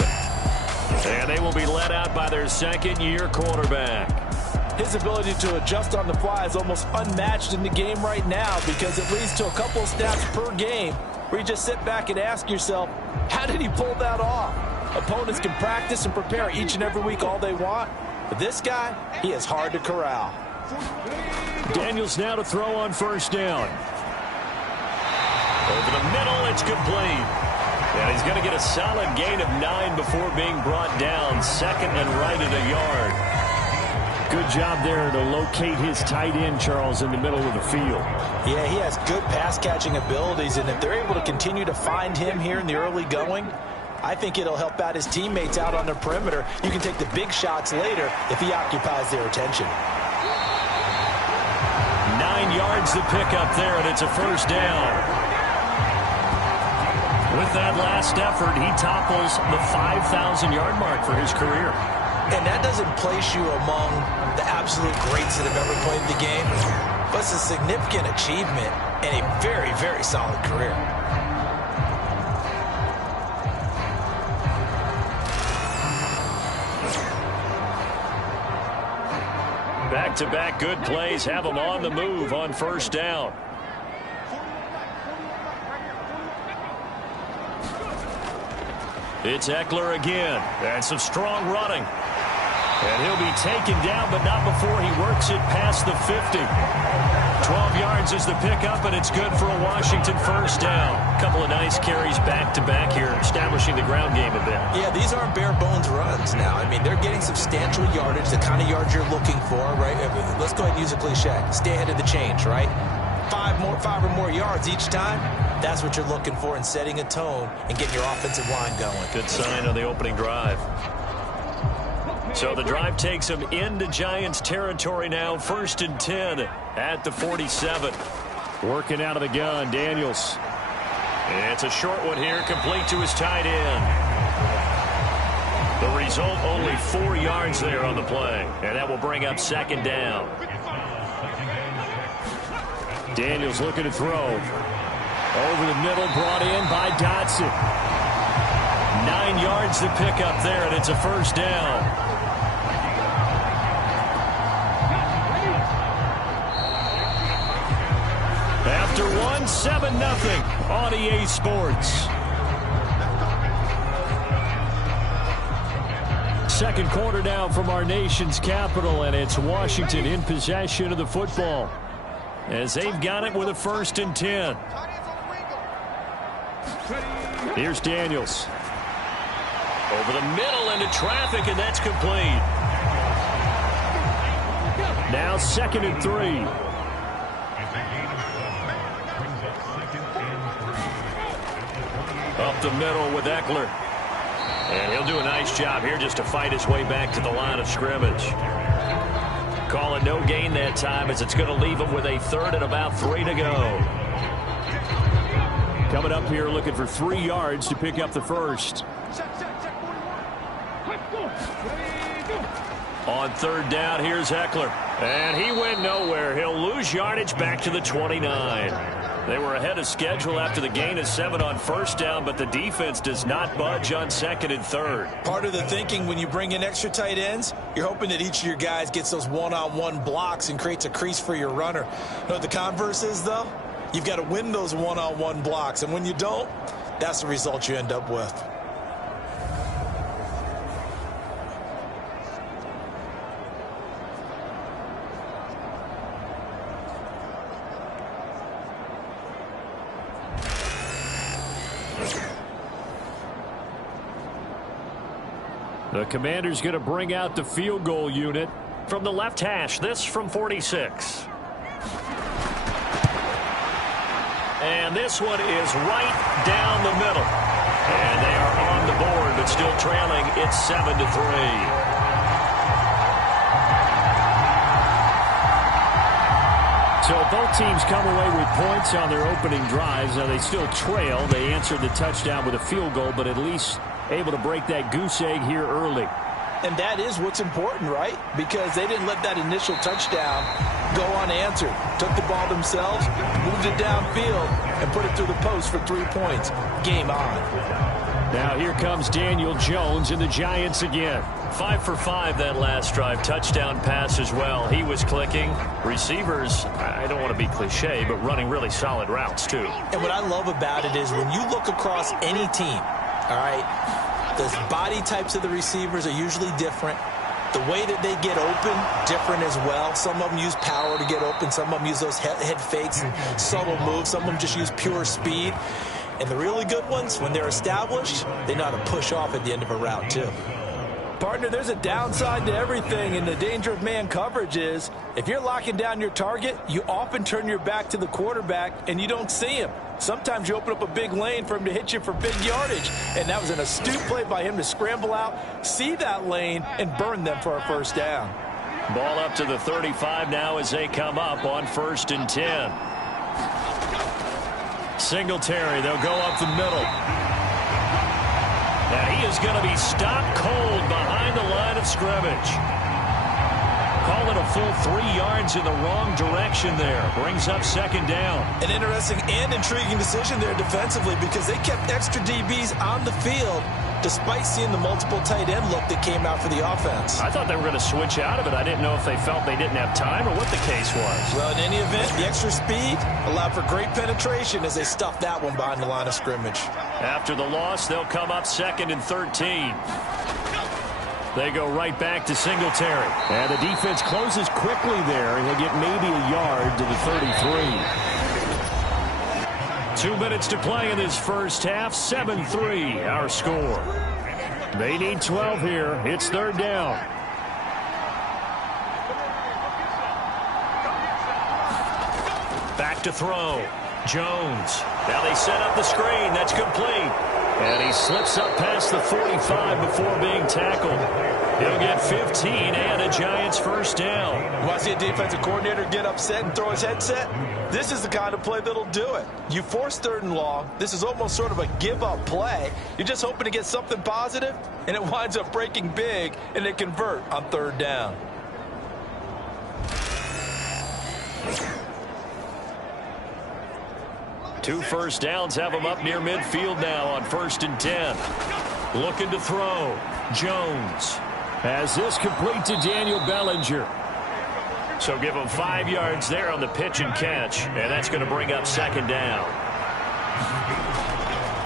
And they will be led out by their 2nd-year quarterback. His ability to adjust on the fly is almost unmatched in the game right now because it leads to a couple of snaps per game where you just sit back and ask yourself, how did he pull that off? Opponents can practice and prepare each and every week all they want, but this guy, he is hard to corral. Daniels now to throw on 1st down. Over the middle, it's complete. And he's going to get a solid gain of 9 before being brought down. 2nd and right at a yard. Good job there to locate his tight end, Charles, in the middle of the field. Yeah, he has good pass-catching abilities, and if they're able to continue to find him here in the early going, I think it'll help out his teammates out on the perimeter. You can take the big shots later if he occupies their attention. 9 yards to pick up there, and it's a first down. With that last effort, he topples the 5,000-yard mark for his career. And that doesn't place you among the absolute greats that have ever played the game, but it's a significant achievement and a very, very solid career. Back-to-back good plays have him on the move on 1st down. It's Eckler again. And some strong running. And he'll be taken down, but not before he works it past the 50. 12 yards is the pickup, and it's good for a Washington first down. A couple of nice carries back-to-back here, establishing the ground game a bit. Yeah, these aren't bare-bones runs now. I mean, they're getting substantial yardage, the kind of yards you're looking for, right? Let's go ahead and use a cliche. Stay ahead of the change, right? Five or more yards each time. That's what you're looking for in setting a tone and getting your offensive line going. Good sign on the opening drive. So the drive takes them into Giants territory now. 1st and 10 at the 47. Working out of the gun, Daniels. It's a short one here, complete to his tight end. The result, only 4 yards there on the play. And that will bring up 2nd down. Daniels looking to throw. Over the middle, brought in by Dotson. 9 yards to pick up there, and it's a first down. After 7-0 on EA Sports. Second quarter now from our nation's capital, and it's Washington in possession of the football as they've got it with a 1st and 10. Here's Daniels. Over the middle into traffic, and that's complete. Now 2nd and 3. Up the middle with Eckler. And he'll do a nice job here just to fight his way back to the line of scrimmage. Call it no gain that time, as it's going to leave him with a 3rd and about 3 to go. Coming up here looking for 3 yards to pick up the first. On 3rd down, here's Eckler. And he went nowhere. He'll lose yardage back to the 29. They were ahead of schedule after the gain of 7 on 1st down, but the defense does not budge on 2nd and 3rd. Part of the thinking when you bring in extra tight ends, you're hoping that each of your guys gets those one-on-one blocks and creates a crease for your runner. You know what the converse is, though? You've got to win those one-on-one blocks, and when you don't, that's the result you end up with. The Commander's going to bring out the field goal unit from the left hash. This from 46. And this one is right down the middle. And they are on the board, but still trailing. It's 7-3. So both teams come away with points on their opening drives. Now they still trail. They answered the touchdown with a field goal, but at least able to break that goose egg here early. And that is what's important, right? Because they didn't let that initial touchdown go unanswered. Took the ball themselves, moved it downfield, and put it through the post for 3 points. Game on. Now here comes Daniel Jones and the Giants again. 5 for 5 that last drive. Touchdown pass as well. He was clicking. Receivers, I don't want to be cliche, but running really solid routes too. And what I love about it is when you look across any team, all right, the body types of the receivers are usually different. The way that they get open, different as well. Some of them use power to get open. Some of them use those head fakes and subtle moves. Some of them just use pure speed. And the really good ones, when they're established, they know how to push off at the end of a route, too. Partner, there's a downside to everything, and the danger of man coverage is if you're locking down your target, you often turn your back to the quarterback, and you don't see him. Sometimes you open up a big lane for him to hit you for big yardage, and that was an astute play by him to scramble out, see that lane, and burn them for a first down. Ball up to the 35 now as they come up on 1st and 10. Singletary, they'll go up the middle. And he is going to be stopped cold behind the line of scrimmage. Call it a full 3 yards in the wrong direction there. Brings up 2nd down. An interesting and intriguing decision there defensively because they kept extra DBs on the field despite seeing the multiple tight end look that came out for the offense. I thought they were going to switch out of it. I didn't know if they felt they didn't have time or what the case was. Well, in any event, the extra speed allowed for great penetration as they stuffed that one behind the line of scrimmage. After the loss, they'll come up 2nd and 13. They go right back to Singletary. And the defense closes quickly there. He'll get maybe a yard to the 33. 2 minutes to play in this first half. 7-3 our score. They need 12 here. It's third down. Back to throw. Jones. Now they set up the screen. That's complete. And he slips up past the 45 before being tackled. He'll get 15 and a Giants first down. You want to see a defensive coordinator get upset and throw his headset? This is the kind of play that'll do it. You force third and long. This is almost sort of a give-up play. You're just hoping to get something positive, and it winds up breaking big, and they convert on third down. Two first downs have him up near midfield now on 1st and 10. Looking to throw. Jones has this complete to Daniel Bellinger. So give him 5 yards there on the pitch and catch. And that's going to bring up second down.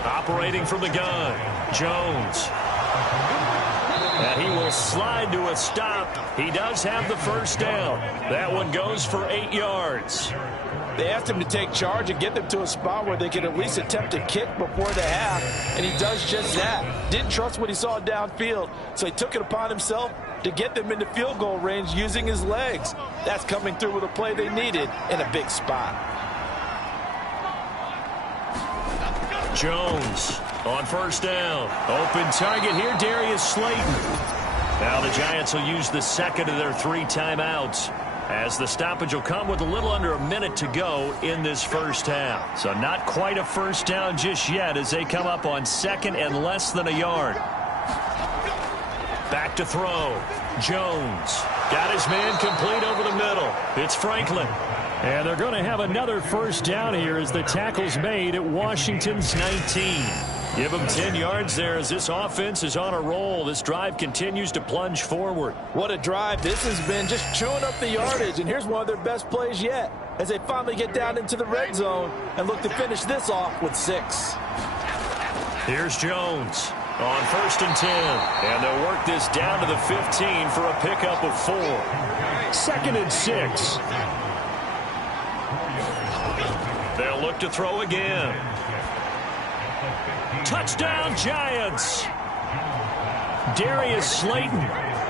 Operating from the gun. Jones. And he will slide to a stop. He does have the first down. That one goes for 8 yards. They asked him to take charge and get them to a spot where they could at least attempt a kick before the half, and he does just that. Didn't trust what he saw downfield, so he took it upon himself to get them into field goal range using his legs. That's coming through with a play they needed in a big spot. Jones on first down. Open target here, Darius Slayton. Now the Giants will use the second of their 3 timeouts, as the stoppage will come with a little under a minute to go in this first half. So not quite a first down just yet as they come up on second and less than a yard. Back to throw. Jones got his man complete over the middle. It's Franklin. And they're going to have another first down here as the tackle's made at Washington's 19. Give them 10 yards there as this offense is on a roll. This drive continues to plunge forward. What a drive this has been, just chewing up the yardage. And here's one of their best plays yet as they finally get down into the red zone and look to finish this off with 6. Here's Jones on 1st and 10. And they'll work this down to the 15 for a pickup of 4. 2nd and 6. They'll look to throw again. Touchdown, Giants. Darius Slayton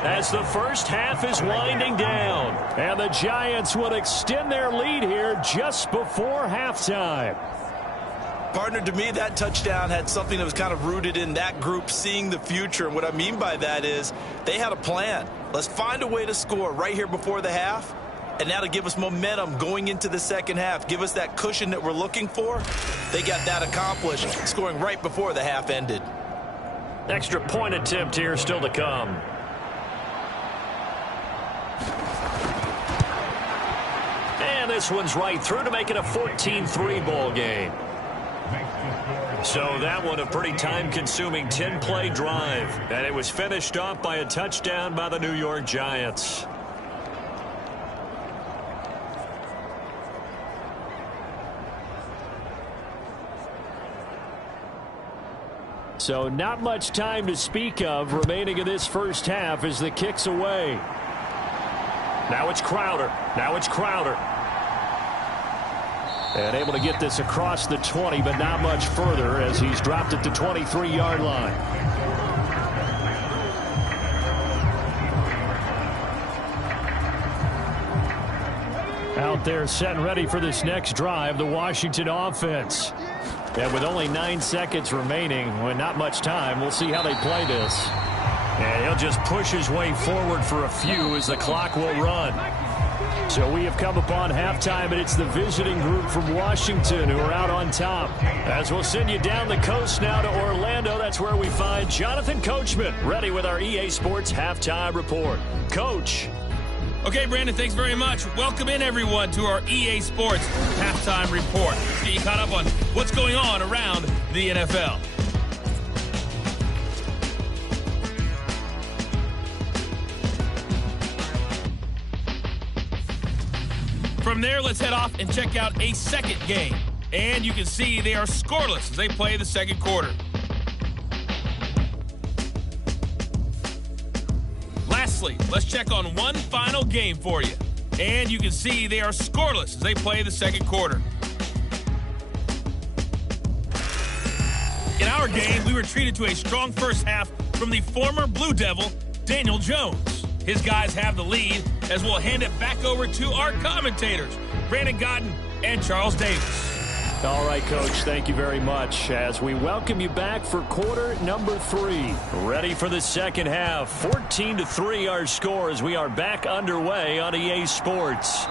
as the first half is winding down. And the Giants will extend their lead here just before halftime. Partner, to me, that touchdown had something that was kind of rooted in that group seeing the future. And what I mean by that is they had a plan. Let's find a way to score right here before the half. And that'll give us momentum going into the second half. Give us that cushion that we're looking for. They got that accomplished, scoring right before the half ended. Extra point attempt here still to come. And this one's right through to make it a 14-3 ball game. So that one a pretty time-consuming 10-play drive. And it was finished off by a touchdown by the New York Giants. So not much time to speak of remaining in this first half as the kick's away. Now it's Crowder. And able to get this across the 20, but not much further as he's dropped it to 23-yard line. Out there set and ready for this next drive, the Washington offense. And with only 9 seconds remaining, with not much time, we'll see how they play this. And he'll just push his way forward for a few as the clock will run. So we have come upon halftime, and it's the visiting group from Washington who are out on top. As we'll send you down the coast now to Orlando, that's where we find Jonathan Coachman, ready with our EA Sports Halftime Report. Coach. Okay, Brandon, thanks very much. Welcome in, everyone, to our EA Sports Halftime Report. Let's get you caught up on what's going on around the NFL. From there, let's head off and check out a second game. And you can see they are scoreless as they play the second quarter. lastly, let's check on one final game for you. And you can see they are scoreless as they play the second quarter. In our game, we were treated to a strong first half from the former Blue Devil, Daniel Jones. His guys have the lead as we'll hand it back over to our commentators, Brandon Godden and Charles Davis. All right, Coach, thank you very much as we welcome you back for quarter number 3. Ready for the second half. 14-3 our score as we are back underway on EA Sports.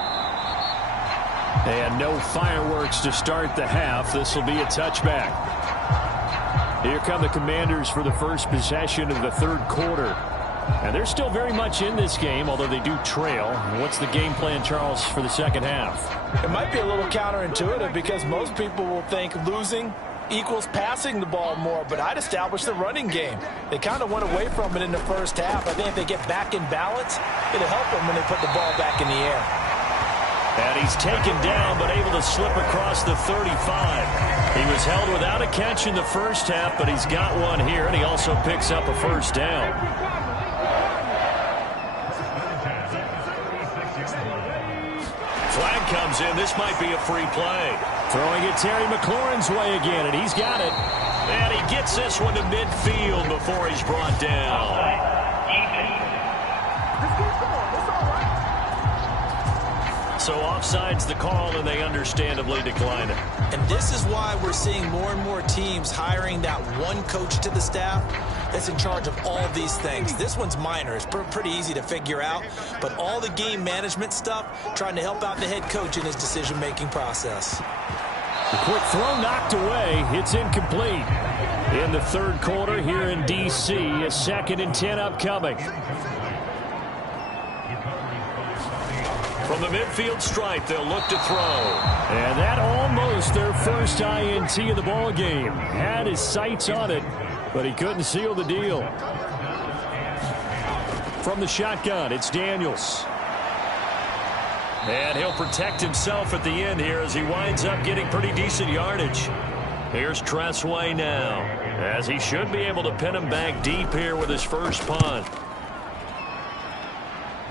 And no fireworks to start the half. This will be a touchback. Here come the Commanders for the first possession of the third quarter. And they're still very much in this game, although they do trail. What's the game plan, Charles, for the second half? It might be a little counterintuitive because most people will think losing equals passing the ball more, but I'd establish the running game. They kind of went away from it in the first half. I think if they get back in balance, it'll help them when they put the ball back in the air. And he's taken down, but able to slip across the 35. He was held without a catch in the first half, but he's got one here, and he also picks up a first down. Flag comes in. This might be a free play. Throwing it Terry McLaurin's way again, and he's got it. And he gets this one to midfield before he's brought down. So offside's the call, and they understandably decline it. And this is why we're seeing more and more teams hiring that one coach to the staff that's in charge of all these things. This one's minor. It's pretty easy to figure out. But all the game management stuff, trying to help out the head coach in his decision-making process. The quick throw knocked away. It's incomplete. In the third quarter here in D.C., a 2nd and 10 upcoming. From the midfield stripe, they'll look to throw. And that almost their first INT of the ball game. Had his sights on it, but he couldn't seal the deal. From the shotgun, it's Daniels. And he'll protect himself at the end here as he winds up getting pretty decent yardage. Here's Tressway now, as he should be able to pin him back deep here with his first punt.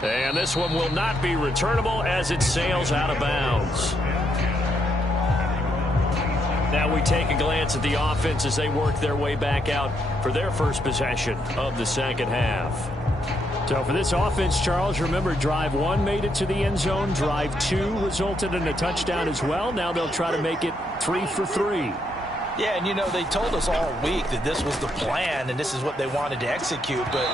And this one will not be returnable as it sails out of bounds. Now we take a glance at the offense as they work their way back out for their first possession of the second half. So for this offense, Charles, remember drive 1 made it to the end zone. Drive 2 resulted in a touchdown as well. Now they'll try to make it 3 for 3. Yeah, and you know, they told us all week that this was the plan and this is what they wanted to execute, but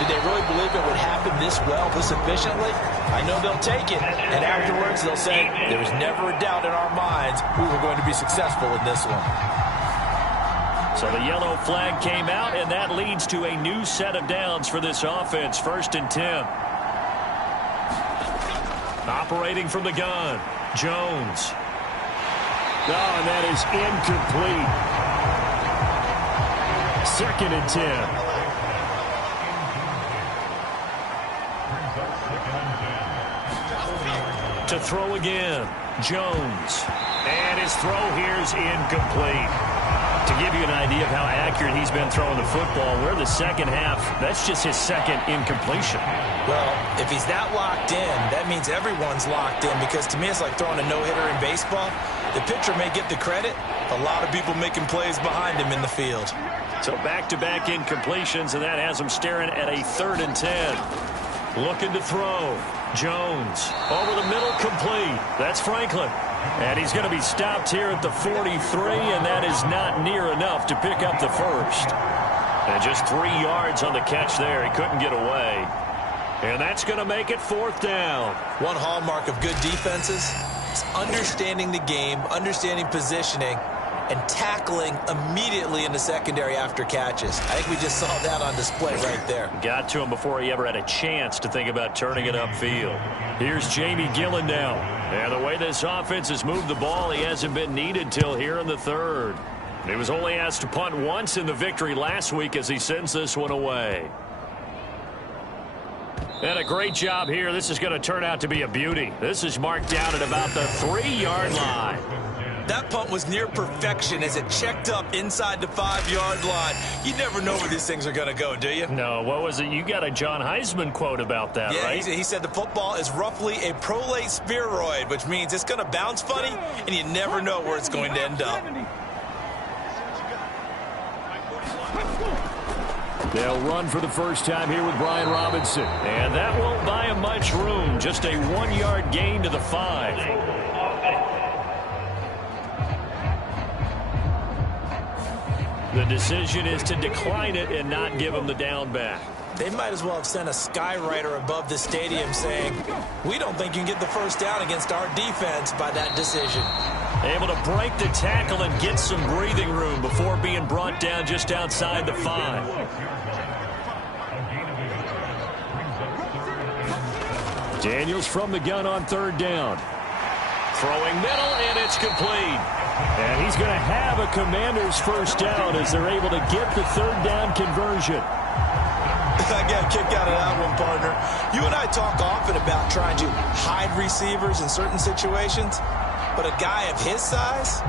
did they really believe it would happen this well, this efficiently? I know they'll take it, and afterwards they'll say, there was never a doubt in our minds we were going to be successful in this one. So the yellow flag came out, and that leads to a new set of downs for this offense. 1st and 10. Operating from the gun, Jones. Oh, and that is incomplete. 2nd and 10. To throw again, Jones. And his throw here is incomplete. To give you an idea of how accurate he's been throwing the football, we're in the second half. That's just his 2nd incompletion. Well, if he's that locked in, that means everyone's locked in, because to me it's like throwing a no-hitter in baseball. The pitcher may get the credit. A lot of people making plays behind him in the field. So back-to-back incompletions, and that has him staring at a 3rd and 10. Looking to throw. Jones over the middle, complete. That's Franklin. And he's going to be stopped here at the 43, and that is not near enough to pick up the first. And just 3 yards on the catch there. He couldn't get away. And that's going to make it 4th down. One hallmark of good defenses is understanding the game, understanding positioning, and tackling immediately in the secondary after catches. I think we just saw that on display right there. Got to him before he ever had a chance to think about turning it upfield. Here's Jamie Gillen now. And the way this offense has moved the ball, he hasn't been needed till here in the 3rd. He was only asked to punt once in the victory last week as he sends this one away. And a great job here. This is going to turn out to be a beauty. This is marked down at about the 3-yard line. That punt was near perfection as it checked up inside the 5-yard line. You never know where these things are going to go, do you? No, what was it? You got a John Heisman quote about that, yeah, right? He said the football is roughly a prolate spheroid, which means it's going to bounce funny, and you never know where it's going to end up. They'll run for the first time here with Brian Robinson. And that won't buy him much room. Just a 1-yard gain to the 5. The decision is to decline it and not give him the down back. They might as well have sent a skywriter above the stadium saying, we don't think you can get the first down against our defense by that decision. Able to break the tackle and get some breathing room before being brought down just outside the 5. Daniels from the gun on 3rd down. Throwing middle, and it's complete. And he's going to have a Commander's first down as they're able to get the 3rd down conversion. I got a kick out of that one, partner. You and I talk often about trying to hide receivers in certain situations, but a guy of his size,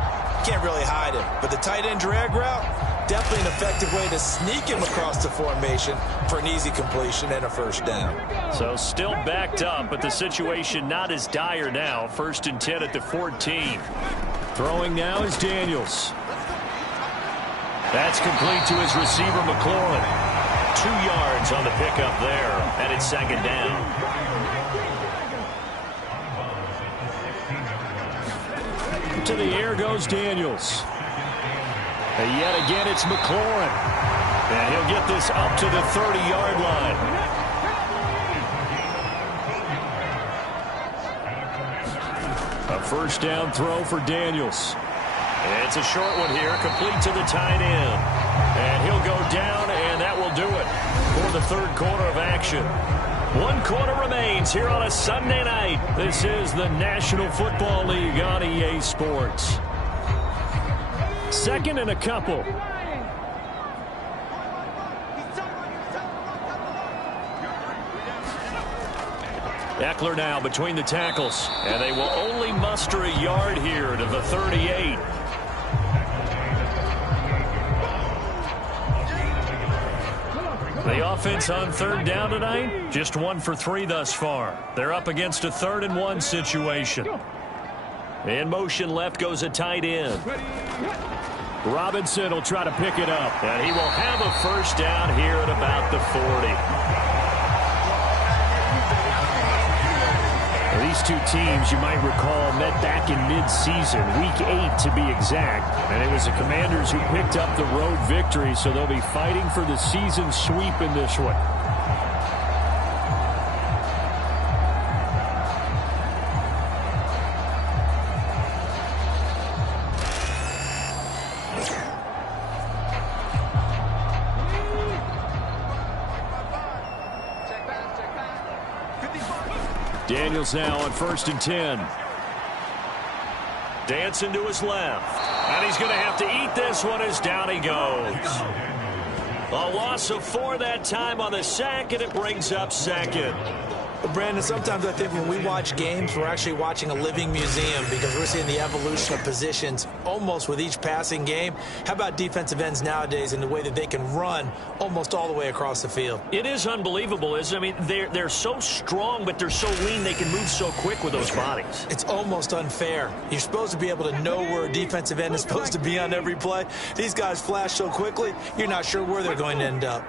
can't really hide him. But the tight end drag route, definitely an effective way to sneak him across the formation for an easy completion and a first down. So still backed up, but the situation not as dire now. 1st and 10 at the 14. Throwing now is Daniels. That's complete to his receiver, McLaurin. 2 yards on the pickup there, and it's 2nd down. To the air goes Daniels. And yet again, it's McLaurin. And he'll get this up to the 30-yard line. A first down throw for Daniels. It's a short one here, complete to the tight end. And he'll go down, and that will do it for the 3rd quarter of action. 1 quarter remains here on a Sunday night. This is the National Football League on EA Sports. 2nd and a couple. Eckler now between the tackles, and they will only muster a yard here to the 38. The offense on 3rd down tonight, just 1 for 3 thus far. They're up against a 3rd and 1 situation. In motion left goes a tight end. Robinson will try to pick it up, and he will have a first down here at about the 40. These two teams, you might recall, met back in mid-season, week 8 to be exact. And it was the Commanders who picked up the road victory, so they'll be fighting for the season sweep in this one. Daniels now on 1st and 10. Dancing to his left. And he's going to have to eat this one as down he goes. A loss of 4 that time on the sack, and it brings up 2nd. Well, Brandon, sometimes I think when we watch games, we're actually watching a living museum because we're seeing the evolution of positions almost with each passing game. How about defensive ends nowadays and the way that they can run almost all the way across the field? It is unbelievable, isn't it? I mean, they're so strong, but they're so lean they can move so quick with those bodies. It's almost unfair. You're supposed to be able to know where a defensive end is supposed to be on every play. These guys flash so quickly, you're not sure where they're going to end up.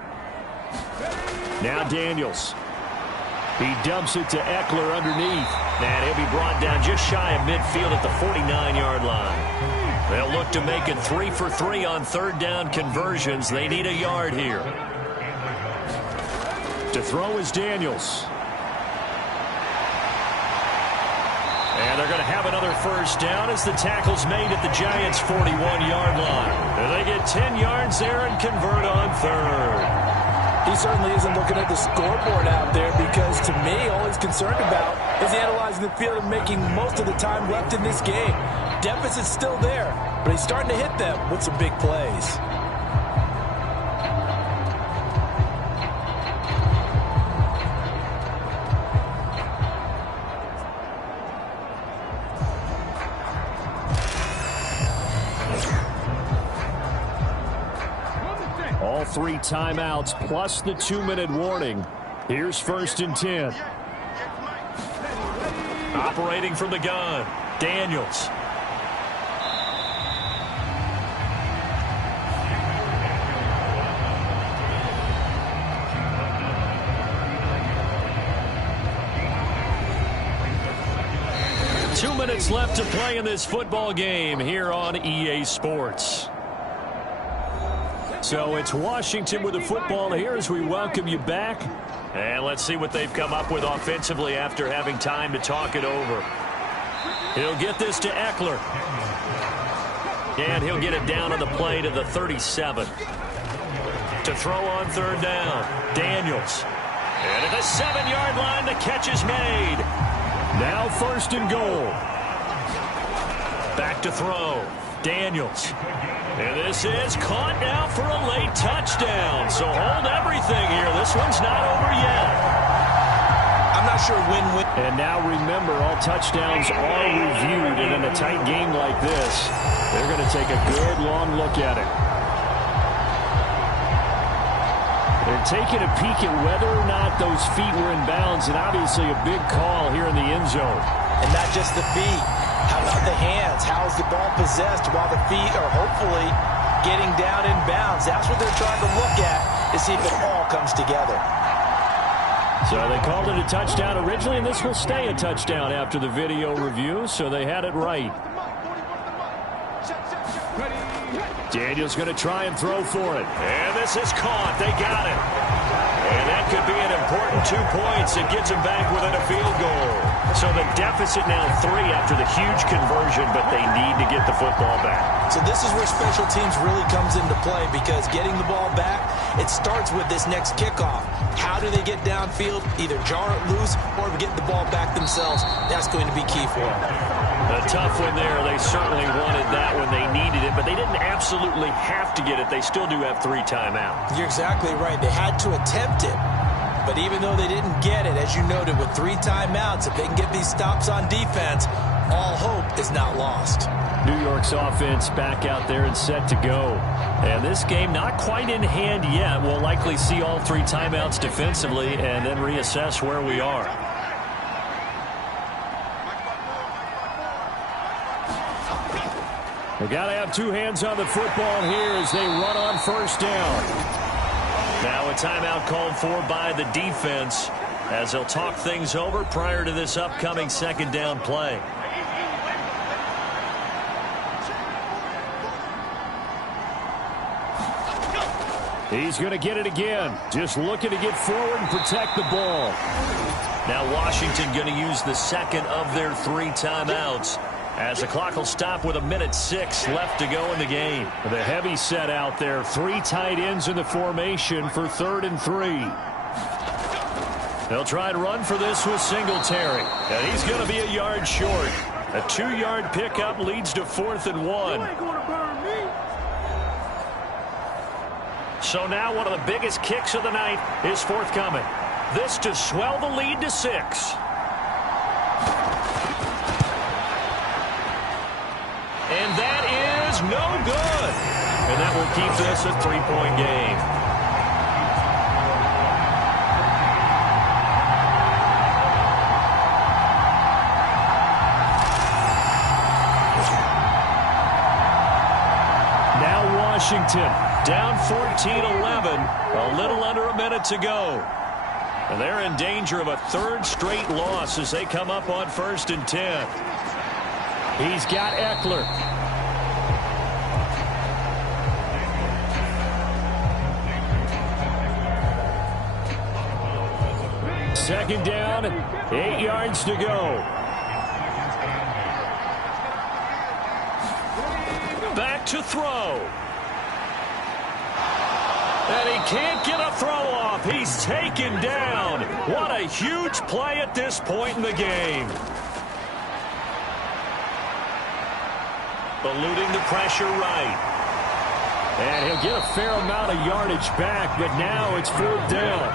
Now Daniels. He dumps it to Eckler underneath. And he'll be brought down just shy of midfield at the 49-yard line. They'll look to make it 3 for 3 on 3rd down conversions. They need a yard here. To throw is Daniels. And they're going to have another first down as the tackle's made at the Giants' 41-yard line. And they get 10 yards there and convert on 3rd. He certainly isn't looking at the scoreboard out there because, to me, all he's concerned about is analyzing the field and making most of the time left in this game. Deficit's still there, but he's starting to hit them with some big plays. 3 timeouts plus the 2-minute warning. Here's 1st and 10. Operating from the gun, Daniels. Two minutes left to play in this football game here on EA Sports. So it's Washington with the football here as we welcome you back. And let's see what they've come up with offensively after having time to talk it over. He'll get this to Eckler. And he'll get it down on the play to the 37. To throw on 3rd down, Daniels. And at the 7-yard line, the catch is made. Now 1st and goal. Back to throw, Daniels. And this is caught now for a late touchdown. So hold everything here. This one's not over yet. I'm not sure when. And now remember, all touchdowns are reviewed. And in a tight game like this, they're going to take a good long look at it. They're taking a peek at whether or not those feet were in bounds, and obviously a big call here in the end zone. And not just the feet. How about the hands? How is the ball possessed while the feet are hopefully getting down in bounds? That's what they're trying to look at to see if it all comes together. So they called it a touchdown originally, and this will stay a touchdown after the video review, so they had it right. Daniels going to try and throw for it. And this is caught. They got it. And that could be an important 2 points. It gets them back within a field goal. So the deficit now 3 after the huge conversion, but they need to get the football back. So this is where special teams really comes into play, because getting the ball back, it starts with this next kickoff. How do they get downfield? Either jar it loose or get the ball back themselves. That's going to be key for them. A tough one there. They certainly wanted that when they needed it, but they didn't absolutely have to get it. They still do have 3 timeouts. You're exactly right. They had to attempt it. But even though they didn't get it, as you noted, with 3 timeouts, if they can get these stops on defense, all hope is not lost. New York's offense back out there and set to go. And this game not quite in hand yet. We'll likely see all 3 timeouts defensively and then reassess where we are. We've got to have 2 hands on the football here as they run on 1st down. Now a timeout called for by the defense as they'll talk things over prior to this upcoming 2nd down play. He's going to get it again. Just looking to get forward and protect the ball. Now Washington going to use the 2nd of their 3 timeouts, as the clock will stop with 1:06 left to go in the game. The heavy set out there. 3 tight ends in the formation for 3rd and 3. They'll try and run for this with Singletary. And he's going to be a yard short. A 2-yard pickup leads to 4th and 1. So now one of the biggest kicks of the night is forthcoming. This to swell the lead to 6. And that is no good. And that will keep this a 3-point game. Now Washington down 14-11. A little under a minute to go. And they're in danger of a 3rd straight loss as they come up on 1st and 10. He's got Eckler. Second down, 8 yards to go. Back to throw. And he can't get a throw off. He's taken down. What a huge play at this point in the game. Eluding the pressure right. And he'll get a fair amount of yardage back, but now it's 4th down.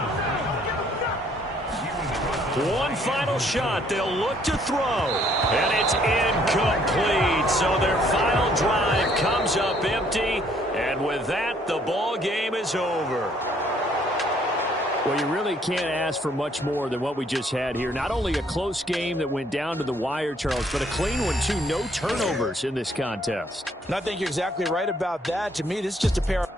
One final shot. They'll look to throw. And it's incomplete. So their final drive comes up empty. And with that, the ball game is over. Well, you really can't ask for much more than what we just had here. Not only a close game that went down to the wire, Charles, but a clean one, too. No turnovers in this contest. And I think you're exactly right about that. To me, this is just a pair of...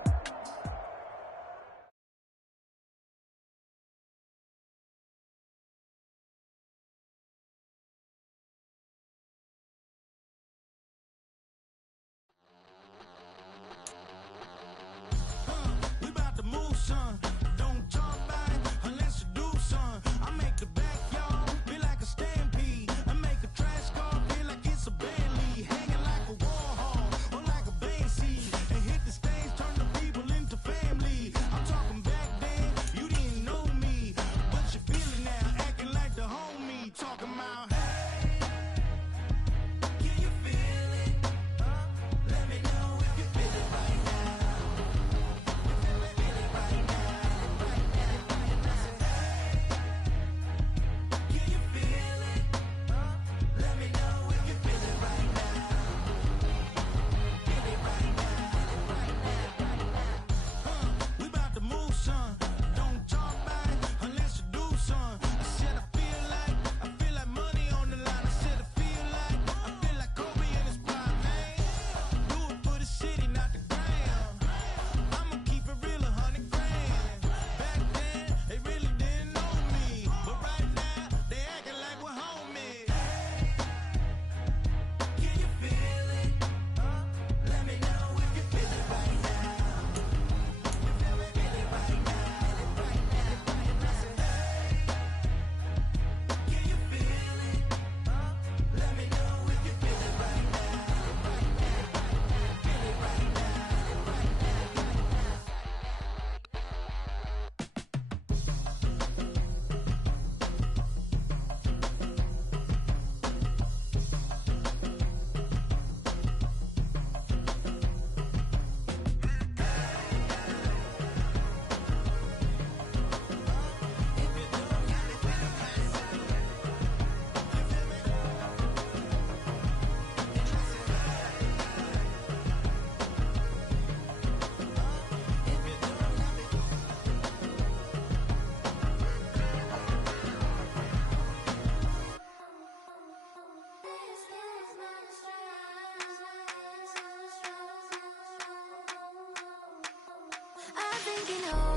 I've been thinking, oh.